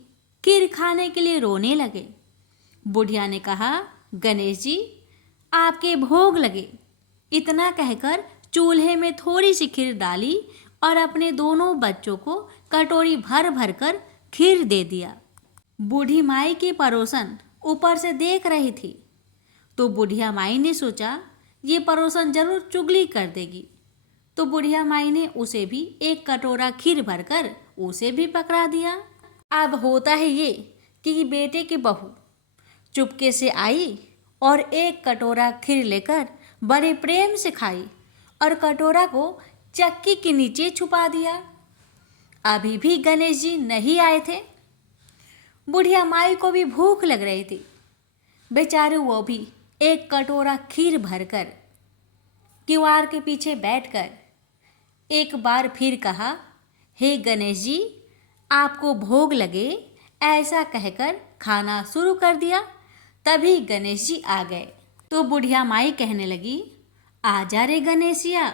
खीर खाने के लिए रोने लगे। बुढ़िया ने कहा, गणेश जी, आपके भोग लगे। इतना कहकर चूल्हे में थोड़ी सी खीर डाली और अपने दोनों बच्चों को कटोरी भर भर कर खीर दे दिया। बूढ़ी माई की पड़ोसन ऊपर से देख रही थी, तो बुढ़िया माई ने सोचा ये पड़ोसन जरूर चुगली कर देगी, तो बुढ़िया माई ने उसे भी 1 कटोरा खीर भरकर उसे भी पकड़ा दिया। अब होता है ये कि बेटे की बहू चुपके से आई और 1 कटोरा खीर लेकर बड़े प्रेम से खाई और कटोरा को चक्की के नीचे छुपा दिया। अभी भी गणेश जी नहीं आए थे। बुढ़िया माई को भी भूख लग रही थी। बेचारे वो भी 1 कटोरा खीर भरकर किवाड़ के पीछे बैठकर एक बार फिर कहा, हे गणेश जी, आपको भोग लगे, ऐसा कहकर खाना शुरू कर दिया। तभी गणेश जी आ गए तो बुढ़िया माई कहने लगी, आजा रे गणेशिया,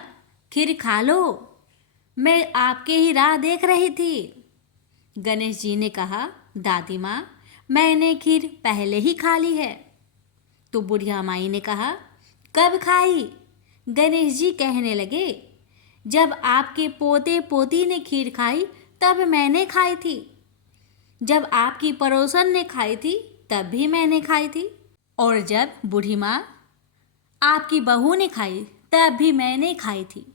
खीर खा लो, मैं आपके ही राह देख रही थी। गणेश जी ने कहा, दादी माँ, मैंने खीर पहले ही खा ली है। तो बुढ़िया माई ने कहा, कब खाई? गणेश जी कहने लगे, जब आपके पोते पोती ने खीर खाई तब मैंने खाई थी, जब आपकी पड़ोसन ने खाई थी तब भी मैंने खाई थी, और जब बूढ़ी माँ आपकी बहू ने खाई तब भी मैंने खाई थी,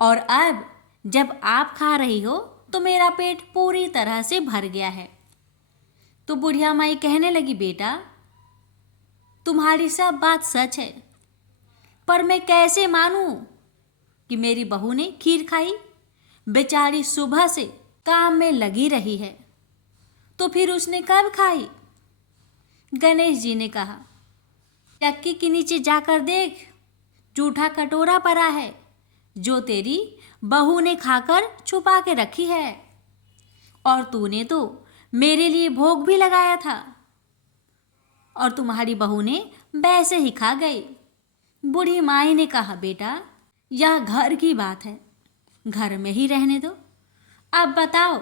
और अब जब आप खा रही हो तो मेरा पेट पूरी तरह से भर गया है। तो बुढ़िया माई कहने लगी, बेटा, तुम्हारी सब बात सच है, पर मैं कैसे मानूं कि मेरी बहू ने खीर खाई? बेचारी सुबह से काम में लगी रही है, तो फिर उसने कब खाई? गणेश जी ने कहा, चक्की के नीचे जाकर देख, जूठा कटोरा पड़ा है जो तेरी बहू ने खाकर छुपा के रखी है, और तूने तो मेरे लिए भोग भी लगाया था और तुम्हारी बहू ने वैसे ही खा गई। बूढ़ी माई ने कहा, बेटा, यह घर की बात है, घर में ही रहने दो। अब बताओ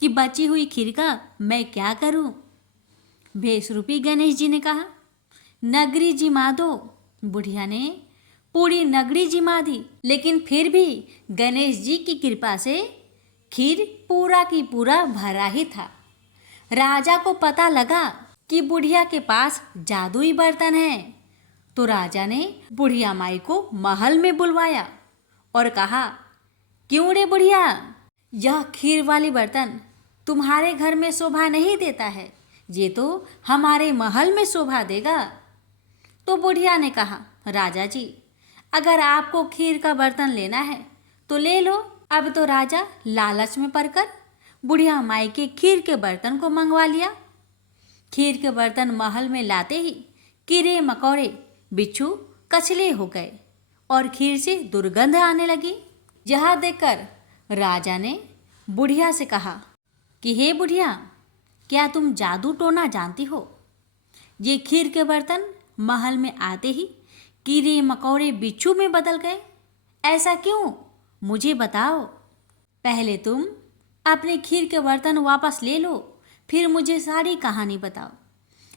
कि बची हुई खीर का मैं क्या करूं? भेष रूपी गणेश जी ने कहा, नगरी जिमा दो। बुढ़िया ने पूरी नगरी जिमा दी, लेकिन फिर भी गणेश जी की कृपा से खीर पूरा की पूरा भरा ही था। राजा को पता लगा कि बुढ़िया के पास जादुई बर्तन है, तो राजा ने बुढ़िया माई को महल में बुलवाया और कहा, क्यों रे बुढ़िया, यह खीर वाली बर्तन तुम्हारे घर में शोभा नहीं देता है, ये तो हमारे महल में शोभा देगा। तो बुढ़िया ने कहा, राजा जी, अगर आपको खीर का बर्तन लेना है तो ले लो। अब तो राजा लालच में पड़कर बुढ़िया माई के खीर के बर्तन को मंगवा लिया। खीर के बर्तन महल में लाते ही कीड़े मकोड़े, बिच्छू, कछले हो गए और खीर से दुर्गंध आने लगी। यह देखकर राजा ने बुढ़िया से कहा कि हे बुढ़िया, क्या तुम जादू टोना जानती हो? ये खीर के बर्तन महल में आते ही कीड़े मकोड़े बिच्छू में बदल गए, ऐसा क्यों? मुझे बताओ। पहले तुम अपने खीर के बर्तन वापस ले लो, फिर मुझे सारी कहानी बताओ।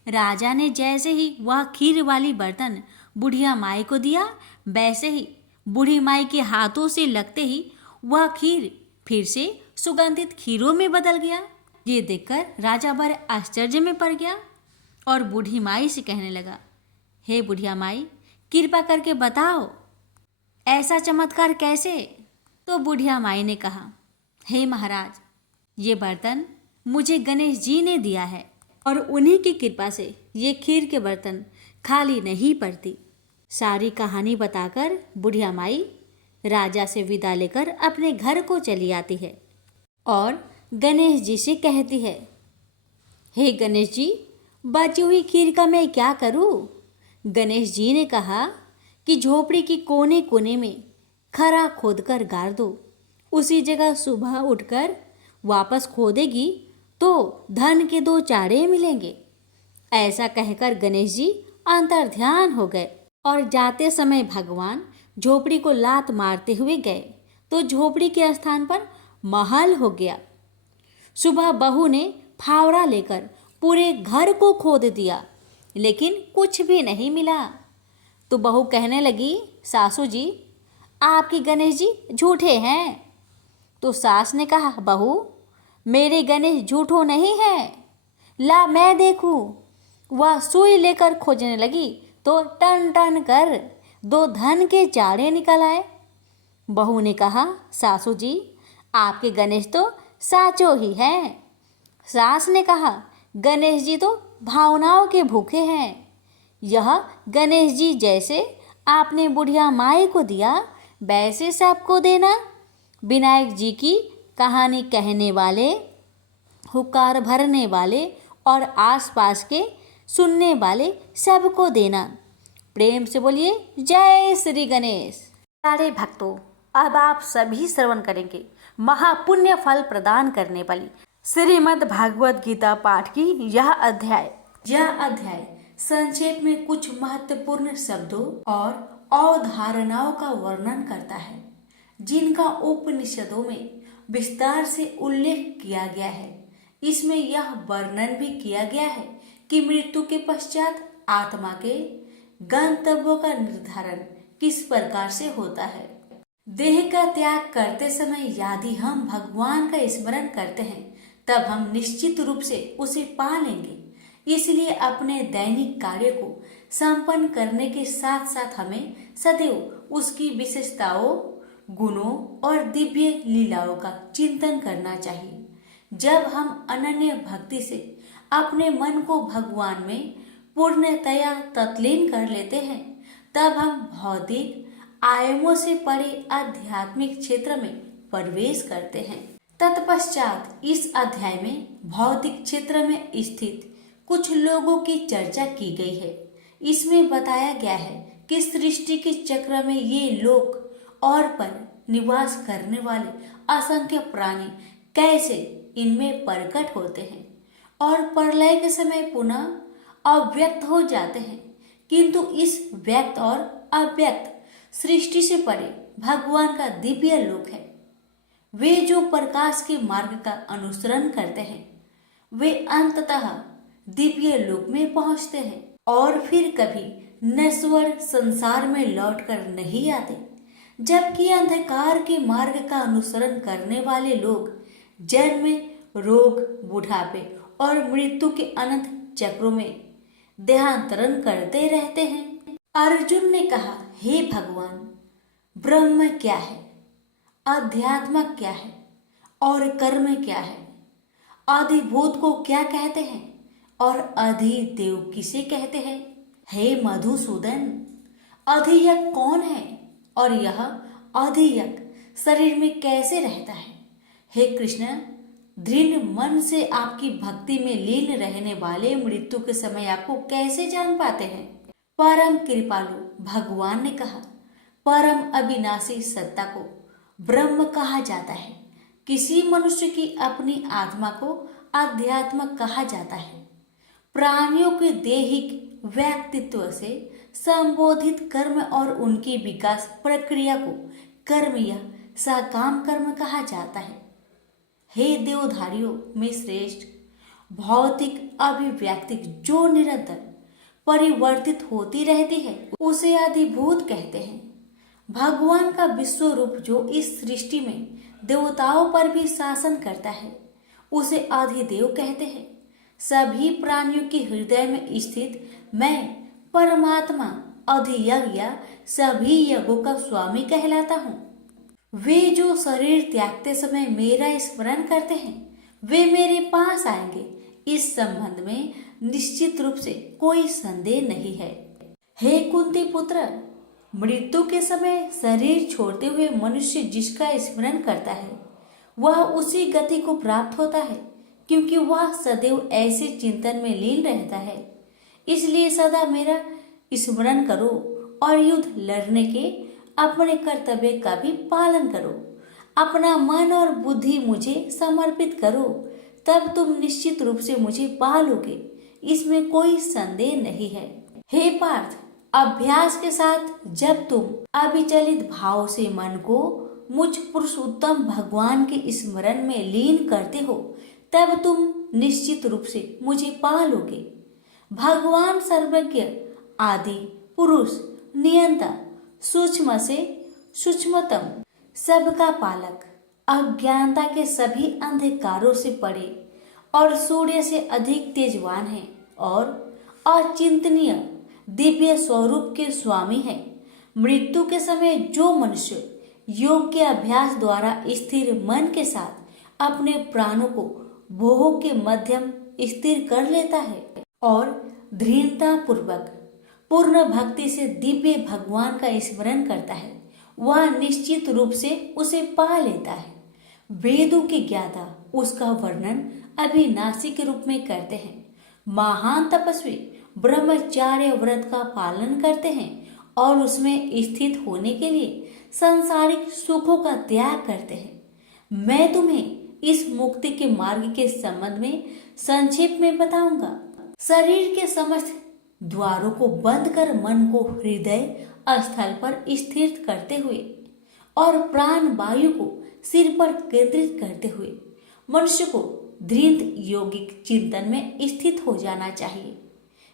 राजा ने जैसे ही वह खीर वाली बर्तन बुढ़िया माई को दिया, वैसे ही बूढ़ी माई के हाथों से लगते ही वह खीर फिर से सुगंधित खीरों में बदल गया। ये देखकर राजा बड़े आश्चर्य में पड़ गया और बूढ़ी माई से कहने लगा, हे बुढ़िया माई, कृपा करके बताओ ऐसा चमत्कार कैसे? तो बुढ़िया माई ने कहा, हे महाराज, ये बर्तन मुझे गणेश जी ने दिया है और उन्हीं की कृपा से ये खीर के बर्तन खाली नहीं पड़ती। सारी कहानी बताकर बुढ़िया माई राजा से विदा लेकर अपने घर को चली आती है और गणेश जी से कहती है, हे गणेश जी, बची हुई खीर का मैं क्या करूं? गणेश जी ने कहा कि झोपड़ी की कोने कोने में खरा खोदकर गाड़ दो, उसी जगह सुबह उठकर वापस खोदेगी तो धन के 2 चाड़े मिलेंगे। ऐसा कहकर गणेश जी अंतर्ध्यान हो गए और जाते समय भगवान झोपड़ी को लात मारते हुए गए तो झोपड़ी के स्थान पर महल हो गया। सुबह बहू ने फावड़ा लेकर पूरे घर को खोद दिया, लेकिन कुछ भी नहीं मिला। तो बहू कहने लगी, सासू जी, आपके गणेश जी झूठे हैं। तो सास ने कहा, बहू, मेरे गणेश झूठो नहीं है, ला मैं देखूं। वह सुई लेकर खोजने लगी तो टन टन कर 2 धन के चाड़े निकल आए। बहू ने कहा, सासू जी, आपके गणेश तो साचो ही हैं। सास ने कहा, गणेश जी तो भावनाओं के भूखे हैं। यह गणेश जी जैसे आपने बुढ़िया माई को दिया वैसे सबको देना। विनायक जी की कहानी कहने वाले, हुक्कार भरने वाले और आसपास के सुनने वाले सबको देना। प्रेम से बोलिए जय श्री गणेश। प्यारे भक्तों, अब आप सभी श्रवण करेंगे महापुण्य फल प्रदान करने वाली श्रीमद् भागवत गीता पाठ की यह अध्याय संक्षेप में कुछ महत्वपूर्ण शब्दों और अवधारणाओं का वर्णन करता है, जिनका उपनिषदों में विस्तार से उल्लेख किया गया है। इसमें यह वर्णन भी किया गया है कि मृत्यु के पश्चात आत्मा के गंतव्यों का निर्धारण किस प्रकार से होता है। देह का त्याग करते समय यदि हम भगवान का स्मरण करते हैं तब हम निश्चित रूप से उसे पा लेंगे। इसलिए अपने दैनिक कार्य को संपन्न करने के साथ साथ हमें सदैव उसकी विशेषताओं, गुणों और दिव्य लीलाओं का चिंतन करना चाहिए। जब हम अनन्य भक्ति से अपने मन को भगवान में पूर्णतया तल्लीन कर लेते हैं तब हम भौतिक आयामों से परे आध्यात्मिक क्षेत्र में प्रवेश करते हैं। तत्पश्चात इस अध्याय में भौतिक क्षेत्र में स्थित कुछ लोगों की चर्चा की गई है। इसमें बताया गया है कि सृष्टि के चक्र में ये लोक और पर निवास करने वाले असंख्य प्राणी कैसे इनमें प्रकट होते हैं और प्रलय के समय पुनः अव्यक्त हो जाते हैं। किंतु इस व्यक्त और अव्यक्त सृष्टि से परे भगवान का दिव्य लोक है। वे जो प्रकाश के मार्ग का अनुसरण करते हैं वे अंततः दिव्य लोक में पहुंचते हैं और फिर कभी नश्वर संसार में लौटकर नहीं आते। जबकि अंधकार के मार्ग का अनुसरण करने वाले लोग जन्म, रोग, बुढ़ापे और मृत्यु के अनंत चक्रों में देहांतरण करते रहते हैं। अर्जुन ने कहा, हे भगवान, ब्रह्म क्या है, अध्यात्म क्या है और कर्म क्या है, आदिभूत को क्या कहते हैं और अधिदेव किसे कहते हैं? हे मधुसूदन, अधियज्ञ कौन है और यह अधियज्ञ शरीर में कैसे रहता है? हे कृष्ण, दृढ़ मन से आपकी भक्ति में लीन रहने वाले मृत्यु के समय आपको कैसे जान पाते हैं? परम कृपालु भगवान ने कहा, परम अविनाशी सत्ता को ब्रह्म कहा जाता है। किसी मनुष्य की अपनी आत्मा को अध्यात्म कहा जाता है। प्राणियों के दैहिक व्यक्तित्व से संबोधित कर्म और उनकी विकास प्रक्रिया को कर्म या सकाम कर्म कहा जाता है। हे देवधारियों में श्रेष्ठ, भौतिक अभिव्यक्ति जो निरंतर परिवर्तित होती रहती है उसे अधिभूत कहते हैं। भगवान का विश्व रूप जो इस सृष्टि में देवताओं पर भी शासन करता है उसे अधिदेव कहते हैं। सभी प्राणियों के हृदय में स्थित मैं परमात्मा अधियज्ञ सभी यज्ञों का स्वामी कहलाता हूँ। वे जो शरीर त्यागते समय मेरा स्मरण करते हैं वे मेरे पास आएंगे, इस संबंध में निश्चित रूप से कोई संदेह नहीं है। हे कुंती पुत्र, मृत्यु के समय शरीर छोड़ते हुए मनुष्य जिसका स्मरण करता है वह उसी गति को प्राप्त होता है, क्योंकि वह सदैव ऐसे चिंतन में लीन रहता है। इसलिए सदा मेरा स्मरण करो और युद्ध लड़ने के अपने कर्तव्य का भी पालन करो। अपना मन और बुद्धि मुझे समर्पित करो, तब तुम निश्चित रूप से मुझे पा लोगे, इसमें कोई संदेह नहीं है। हे पार्थ, अभ्यास के साथ जब तुम अविचलित भाव से मन को मुझ पुरुषोत्तम भगवान के स्मरण में लीन करते हो तब तुम निश्चित रूप से मुझे पा लोगे। भगवान सर्वज्ञ, आदि पुरुष, नियंता, सूक्ष्म से सूक्ष्मतम, सबका पालक, अज्ञानता के सभी अंधकारों से परे और सूर्य से अधिक तेजवान है और अचिंतनीय दिव्य स्वरूप के स्वामी है। मृत्यु के समय जो मनुष्य योग के अभ्यास द्वारा स्थिर मन के साथ अपने प्राणों को भोग के मध्यम स्थिर कर लेता है और दृढ़ता पूर्वक पूर्ण भक्ति से दिव्य भगवान का स्मरण करता है, वह निश्चित रूप से उसे पा लेता है। वेदों के ज्ञाता उसका वर्णन अविनाशी के रूप में करते हैं। महान तपस्वी ब्रह्मचार्य व्रत का पालन करते हैं और उसमें स्थित होने के लिए सांसारिक सुखों का त्याग करते हैं। मैं तुम्हें इस मुक्ति के मार्ग के संबंध में संक्षेप में बताऊंगा। शरीर के समस्त द्वारों को बंद कर मन को हृदय स्थल पर स्थिर करते हुए और प्राण वायु को सिर पर केंद्रित करते हुए मनुष्य को दृढ़ योगिक चिंतन में स्थित हो जाना चाहिए।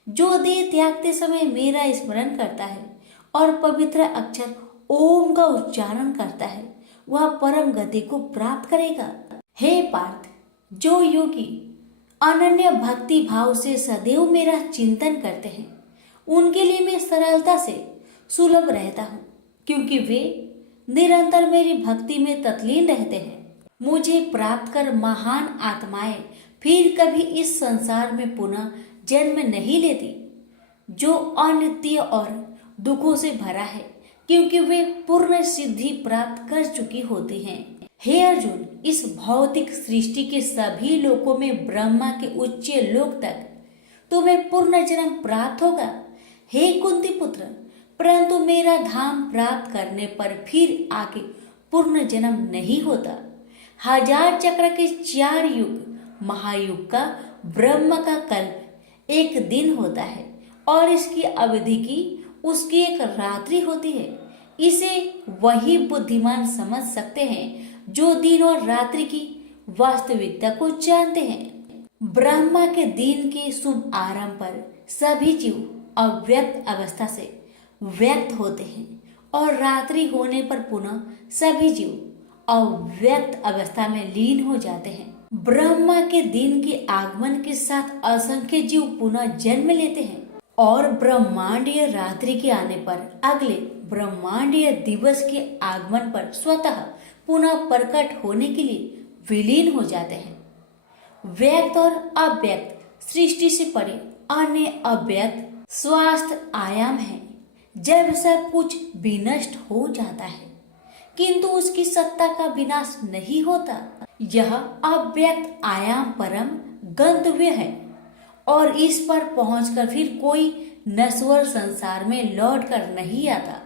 जो देह त्यागते समय मेरा स्मरण करता है और पवित्र अक्षर ओम का उच्चारण करता है वह परम गति को प्राप्त करेगा। हे पार्थ, जो योगी अनन्य भक्ति भाव से सदैव मेरा चिंतन करते हैं उनके लिए मैं सरलता से सुलभ रहता हूँ, क्योंकि वे निरंतर मेरी भक्ति में तत्लीन रहते हैं। मुझे प्राप्त कर महान आत्माएं फिर कभी इस संसार में पुनः जन्म नहीं लेती, जो अनित्य और दुखों से भरा है, क्योंकि वे पूर्ण सिद्धि प्राप्त कर चुकी होती हैं। हे अर्जुन, इस भौतिक सृष्टि के सभी लोकों में ब्रह्मा के उच्च लोक तक तुम्हें पूर्ण जन्म प्राप्त होगा। हे कुंती पुत्र, परंतु मेरा धाम प्राप्त करने पर फिर आगे पूर्ण जन्म नहीं होता। 1000 चक्र के 4 युग महायुग का ब्रह्म का कल्प एक दिन होता है और इसकी अवधि की उसकी एक रात्रि होती है। इसे वही बुद्धिमान समझ सकते हैं जो दिन और रात्रि की वास्तविकता को जानते हैं। ब्रह्मा के दिन के शुभ आरंभ पर सभी जीव अव्यक्त अवस्था से व्यक्त होते हैं और रात्रि होने पर पुनः सभी जीव अव्यक्त अवस्था में लीन हो जाते हैं। ब्रह्मा के दिन के आगमन के साथ असंख्य जीव पुनः जन्म लेते हैं और ब्रह्मांडीय रात्रि के आने पर अगले ब्रह्मांडीय दिवस के आगमन पर स्वतः पुनः प्रकट होने के लिए विलीन हो जाते हैं। व्यक्त और अव्यक्त सृष्टि से परे अन्य अव्यक्त स्वास्थ्य आयाम है। जब सब कुछ विनष्ट हो जाता है किंतु उसकी सत्ता का विनाश नहीं होता। यह अव्यक्त आयाम परम गंतव्य है और इस पर पहुंचकर फिर कोई नश्वर संसार में लौट कर नहीं आता।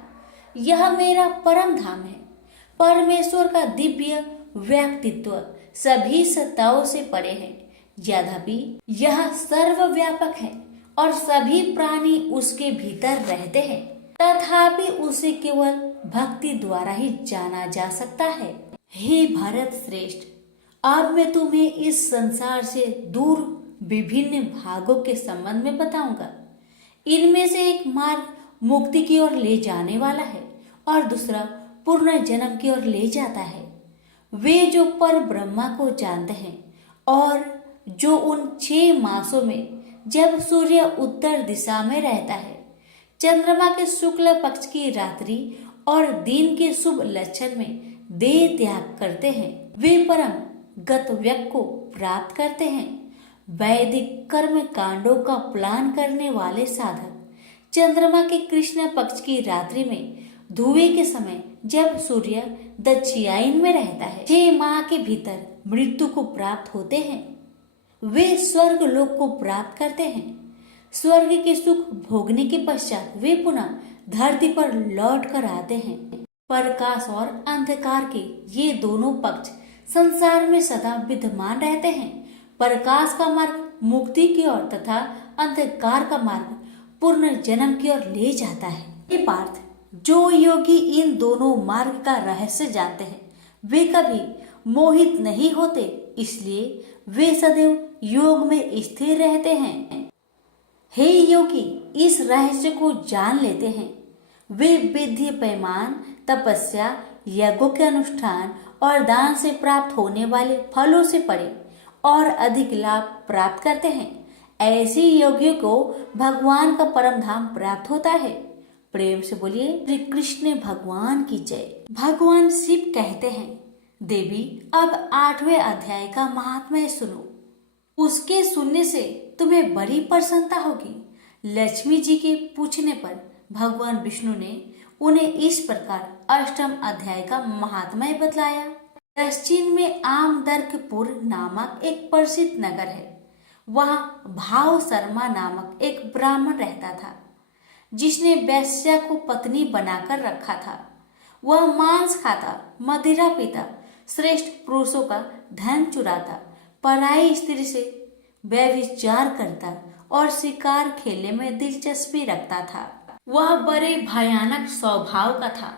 यह मेरा परम धाम है। परमेश्वर का दिव्य व्यक्तित्व सभी सत्ताओं से परे है, यद्यपि यह सर्वव्यापक है और सभी प्राणी उसके भीतर रहते हैं, तथापि उसे केवल भक्ति द्वारा ही जाना जा सकता है। हे भरत श्रेष्ठ, अब मैं तुम्हें इस संसार से दूर विभिन्न भागों के संबंध में बताऊंगा। इनमें से एक मार्ग मुक्ति की ओर ले जाने वाला है और दूसरा पुनर्जन्म की ओर ले जाता है। वे जो पर ब्रह्मा को जानते हैं और जो उन 6 मासों में जब सूर्य उत्तर दिशा में रहता है, चंद्रमा के शुक्ल पक्ष की रात्रि और दिन के शुभ लक्षण में देह त्याग करते हैं, वे परम गतव्य को प्राप्त करते हैं। वैदिक कर्म कांडों का प्लान करने वाले साधक चंद्रमा के कृष्ण पक्ष की रात्रि में धुएं के समय जब सूर्य दक्षिणायन में रहता है, 6 माह के भीतर मृत्यु को प्राप्त होते हैं। वे स्वर्ग लोक को प्राप्त करते हैं। स्वर्ग के सुख भोगने के पश्चात वे पुनः धरती पर लौट कर आते हैं। प्रकाश और अंधकार के ये दोनों पक्ष संसार में सदा विद्यमान रहते हैं। प्रकाश का मार्ग मुक्ति की ओर तथा अंधकार का मार्ग पुनर्जन्म की ओर ले जाता है। ये पार्थ, जो योगी इन दोनों मार्ग का रहस्य जानते हैं, वे कभी मोहित नहीं होते, इसलिए वे सदैव योग में स्थिर रहते हैं। हे योगी, इस रहस्य को जान लेते हैं, वे विधि पैमान, तपस्या, यज्ञों के अनुष्ठान और दान से प्राप्त होने वाले फलों से परे और अधिक लाभ प्राप्त करते हैं। ऐसे योगियों को भगवान का परम धाम प्राप्त होता है। प्रेम से बोलिए श्री कृष्ण भगवान की जय। भगवान शिव कहते हैं, देवी अब 8वें अध्याय का महात्म्य सुनो। उसके सुनने से तुम्हें बड़ी प्रसन्नता होगी। लक्ष्मी जी के पूछने पर भगवान विष्णु ने उन्हें इस प्रकार 8वें अध्याय का महात्म्य बतलाया। दक्षिण में आमदर्कपुर नामक एक प्रसिद्ध नगर है। वहां भाव शर्मा नामक एक ब्राह्मण रहता था, जिसने वैश्या को पत्नी बनाकर रखा था। वह मांस खाता, मदिरा पीता, श्रेष्ठ पुरुषों का धन चुराता, पराई स्त्री से व्यभिचार करता और शिकार खेलने में दिलचस्पी रखता था। वह बड़े भयानक स्वभाव का था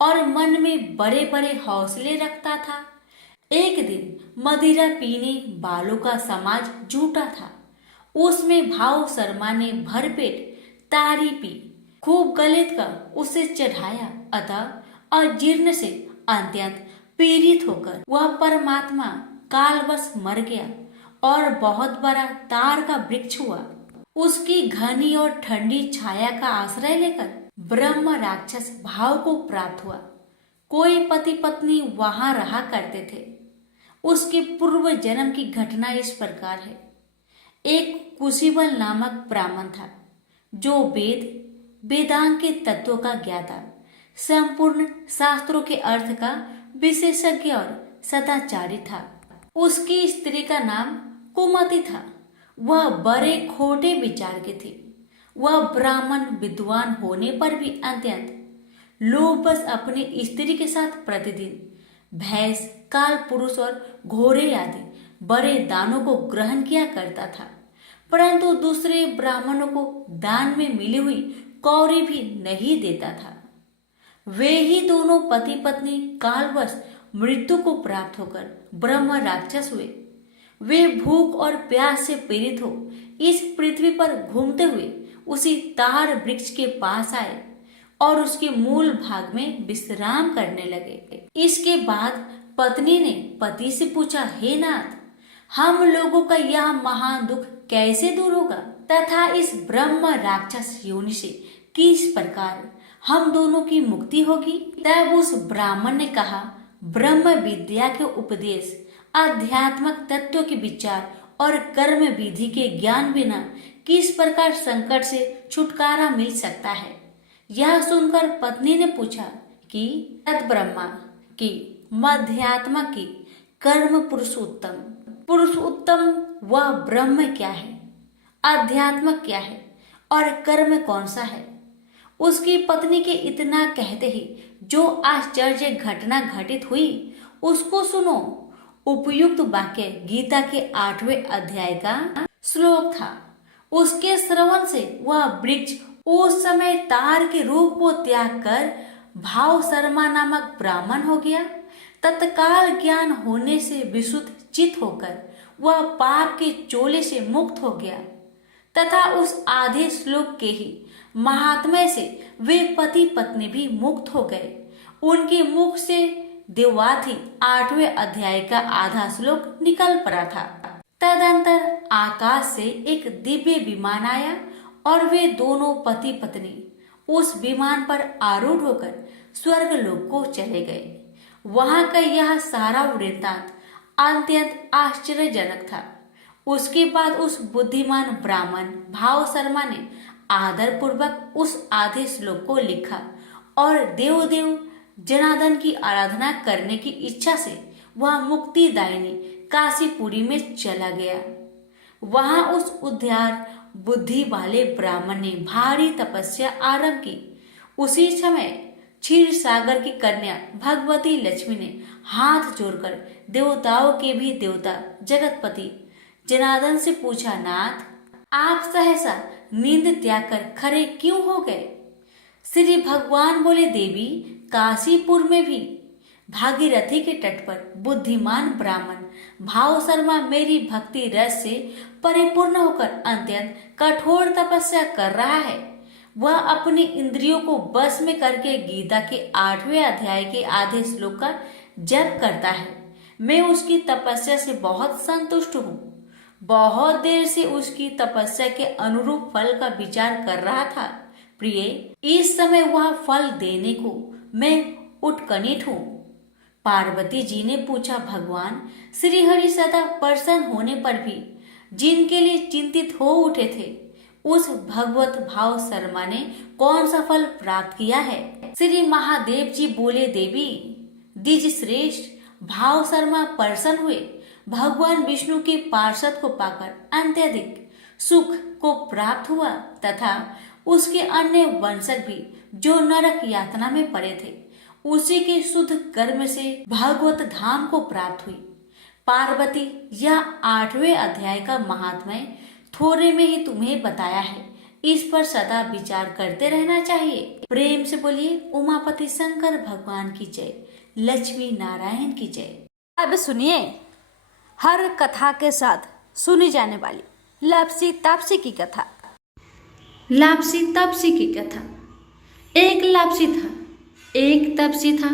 और मन में बड़े बड़े हौसले रखता था। एक दिन मदिरा पीने वालों का समाज जुटा था। उसमें भाव शर्मा ने भरपेट तारी पी, खूब गलित कर उसे चढ़ाया। अतः अजीर्ण से अत्यंत पीड़ित होकर वह परमात्मा कालवश मर गया और बहुत बड़ा तार का वृक्ष हुआ। उसकी घनी और ठंडी छाया का आश्रय लेकर ब्रह्म राक्षस भाव को प्राप्त हुआ। कोई पति पत्नी वहां रहा करते थे। उसके पूर्व जन्म की घटना इस प्रकार है। एक कुशीबल नामक ब्राह्मण था, जो वेदांग के तत्वों का ज्ञाता, संपूर्ण शास्त्रों के अर्थ का विशेषज्ञ और सदाचारी था। उसकी स्त्री का नाम कुमति था। वह बड़े खोटे विचार की थी। वह ब्राह्मण विद्वान होने पर भी अत्यंत लोभवश अपनी स्त्री के साथ प्रतिदिन भैंस, काल पुरुष और घोड़े आदि बड़े दानों को ग्रहण किया करता था, परंतु दूसरे ब्राह्मणों को दान में मिली हुई कौड़ी भी नहीं देता था। वे ही दोनों पति पत्नी कालवश मृत्यु को प्राप्त होकर ब्रह्म राक्षस हुए। वे भूख और प्यास से पीड़ित हो इस पृथ्वी पर घूमते हुए उसी तार वृक्ष के पास आए और उसके मूल भाग में विश्राम करने लगे। इसके बाद पत्नी ने पति से पूछा, हे नाथ, हम लोगों का यह महान दुख कैसे दूर होगा तथा इस ब्रह्म राक्षस योनि से किस प्रकार हम दोनों की मुक्ति होगी? तब उस ब्राह्मण ने कहा, ब्रह्म विद्या के उपदेश, आध्यात्मिक तत्व के विचार और कर्म विधि के ज्ञान बिना किस प्रकार संकट से छुटकारा मिल सकता है? यह सुनकर पत्नी ने पूछा कि तत्ब्रह्मा की मध्यात्मा की कर्म पुरुषोत्तम वह ब्रह्म क्या है, अध्यात्म क्या है और कर्म कौन सा है? उसकी पत्नी के इतना कहते ही जो आश्चर्य घटना घटित हुई उसको सुनो। उपयुक्त वाक्य गीता के 8वें अध्याय का श्लोक था। उसके श्रवण से वह वृक्ष उस समय तार के रूप को त्याग कर भाव शर्मा नामक ब्राह्मण हो गया। तत्काल ज्ञान होने से विशुद्ध चित होकर वह पाप के चोले से मुक्त हो गया तथा उस आधे श्लोक के ही महात्म्य से वे पति पत्नी भी मुक्त हो गए। उनके मुख से देवाथी 8वें अध्याय का आधा श्लोक निकल पड़ा था। तदंतर आकाश से एक दिव्य विमान आया और वे दोनों पति पत्नी उस विमान पर आरूढ़ होकर स्वर्ग लोक को चले गए। वहां का यह सारा वृत्तांत अत्यंत आश्चर्यजनक था। उसके बाद उस बुद्धिमान ब्राह्मण भाव शर्मा ने आदर पूर्वक उस आधे श्लोक को लिखा और देव जनार्दन की आराधना करने की इच्छा से वह मुक्तिदायिनी काशीपुरी में चला गया। वहां उस उद्धार बुद्धि वाले ब्राह्मण ने भारी तपस्या आरंभ की। उसी समय क्षीर सागर की कन्या भगवती लक्ष्मी ने हाथ जोड़कर देवताओं के भी देवता जगतपति जनार्दन से पूछा, नाथ आप सहसा नींद त्याग कर खड़े क्यों हो गए? श्री भगवान बोले, देवी काशीपुर में भी भागीरथी के तट पर बुद्धिमान ब्राह्मण भाव शर्मा मेरी भक्ति रस से परिपूर्ण होकर अत्यंत कठोर तपस्या कर रहा है। वह अपनी इंद्रियों को बस में करके गीता के 8वें अध्याय के आधे श्लोक का जप करता है। मैं उसकी तपस्या से बहुत संतुष्ट हूँ। बहुत देर से उसकी तपस्या के अनुरूप फल का विचार कर रहा था। प्रिय, इस समय वह फल देने को मैं उत्कंठित हूँ। पार्वती जी ने पूछा, भगवान श्रीहरि सदा प्रसन्न होने पर भी जिनके लिए चिंतित हो उठे थे, उस भगवत भाव शर्मा ने कौन सा फल प्राप्त किया है? श्री महादेव जी बोले, देवी द्विज श्रेष्ठ भाव शर्मा प्रसन्न हुए। भगवान विष्णु के पार्षद को पाकर अत्यधिक सुख को प्राप्त हुआ तथा उसके अन्य वंशज भी जो नरक यातना में पड़े थे, उसी के शुद्ध कर्म से भागवत धाम को प्राप्त हुई। पार्वती, यह 8वें अध्याय का महात्म्य थोड़े में ही तुम्हें बताया है। इस पर सदा विचार करते रहना चाहिए। प्रेम से बोलिए उमापति शंकर भगवान की जय, लक्ष्मी नारायण की जय। अब सुनिए हर कथा के साथ सुनी जाने वाली लापसी तापसी की कथा। लापसी तापसी की कथा। एक लापसी था, एक तपसी था।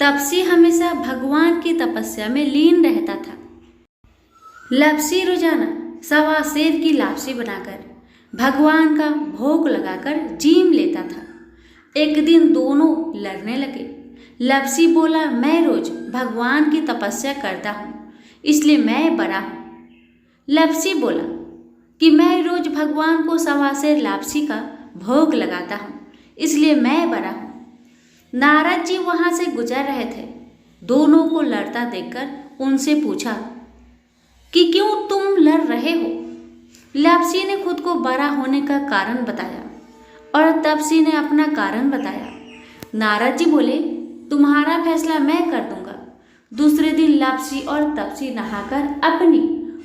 तपसी हमेशा भगवान की तपस्या में लीन रहता था। लापसी रोजाना 1.25 सेर की लापसी बनाकर भगवान का भोग लगाकर जीम लेता था। एक दिन दोनों लड़ने लगे। लापसी बोला, मैं रोज भगवान की तपस्या करता हूँ, इसलिए मैं बड़ा हूँ। लापसी बोला कि मैं रोज भगवान को 1.25 सेर लापसी का भोग लगाता हूँ, इसलिए मैं बड़ा हूँ। नारद जी वहां से गुजर रहे थे। दोनों को लड़ता देखकर उनसे पूछा कि क्यों तुम लड़ रहे हो? लापसी ने खुद को बड़ा होने का कारण बताया और तपसी ने अपना कारण बताया। नारद जी बोले, तुम्हारा फैसला मैं कर दूंगा। दूसरे दिन लापसी और तपसी नहाकर अपनी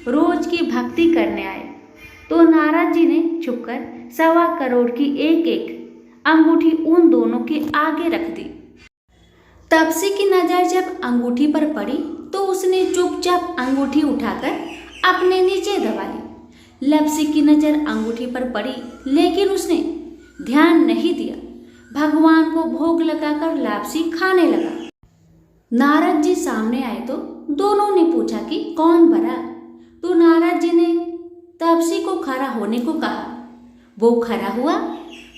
रोज की भक्ति करने आए तो नारद जी ने छुपकर 1.25 करोड़ की एक अंगूठी उन दोनों के आगे रख दी। तपसी की नजर जब अंगूठी पर पड़ी तो उसने चुपचाप अंगूठी उठाकर अपने नीचे दबा ली। लापसी की नजर अंगूठी पर पड़ी लेकिन उसने ध्यान नहीं दिया। भगवान को भोग लगाकर लापसी खाने लगा। नारद जी सामने आए तो दोनों ने पूछा कि कौन बड़ा? तो नारद जी ने तपसी को खड़ा होने को कहा। वो खड़ा हुआ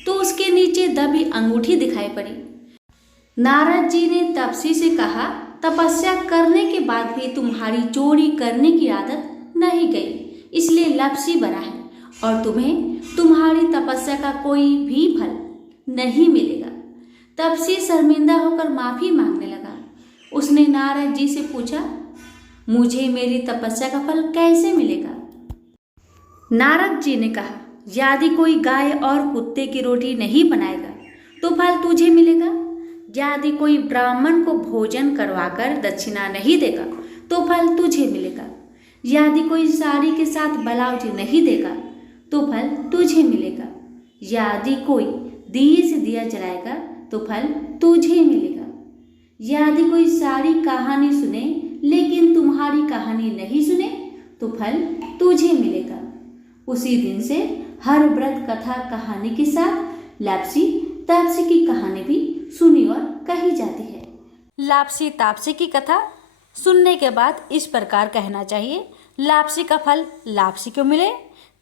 तो उसके नीचे दबी अंगूठी दिखाई पड़ी। नारद जी ने तपसी से कहा, तपस्या करने के बाद भी तुम्हारी चोरी करने की आदत नहीं गई, इसलिए लापसी बड़ा है और तुम्हें तुम्हारी तपस्या का कोई भी फल नहीं मिलेगा। तपसी शर्मिंदा होकर माफी मांगने लगा। उसने नारद जी से पूछा, मुझे मेरी तपस्या का फल कैसे मिलेगा? नारद जी ने कहा, यदि कोई गाय और कुत्ते की रोटी नहीं बनाएगा तो फल तुझे मिलेगा। यदि कोई ब्राह्मण को भोजन करवाकर दक्षिणा नहीं देगा तो फल तुझे मिलेगा। यदि कोई साड़ी के साथ ब्लाउज नहीं देगा तो फल तुझे मिलेगा। यदि कोई दिए से दिया जलाएगा तो फल तुझे मिलेगा। यदि कोई सारी कहानी सुने लेकिन तुम्हारी कहानी नहीं सुने फल तुझे मिलेगा। उसी दिन से हर व्रत कथा कहानी के साथ लापसी तापसी की कहानी भी सुनी और कही जाती है। लापसी तापसी की कथा सुनने के बाद इस प्रकार कहना चाहिए, लापसी का फल लापसी को मिले,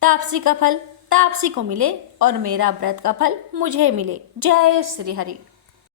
तापसी का फल तापसी को मिले और मेरा व्रत का फल मुझे मिले। जय श्री हरि।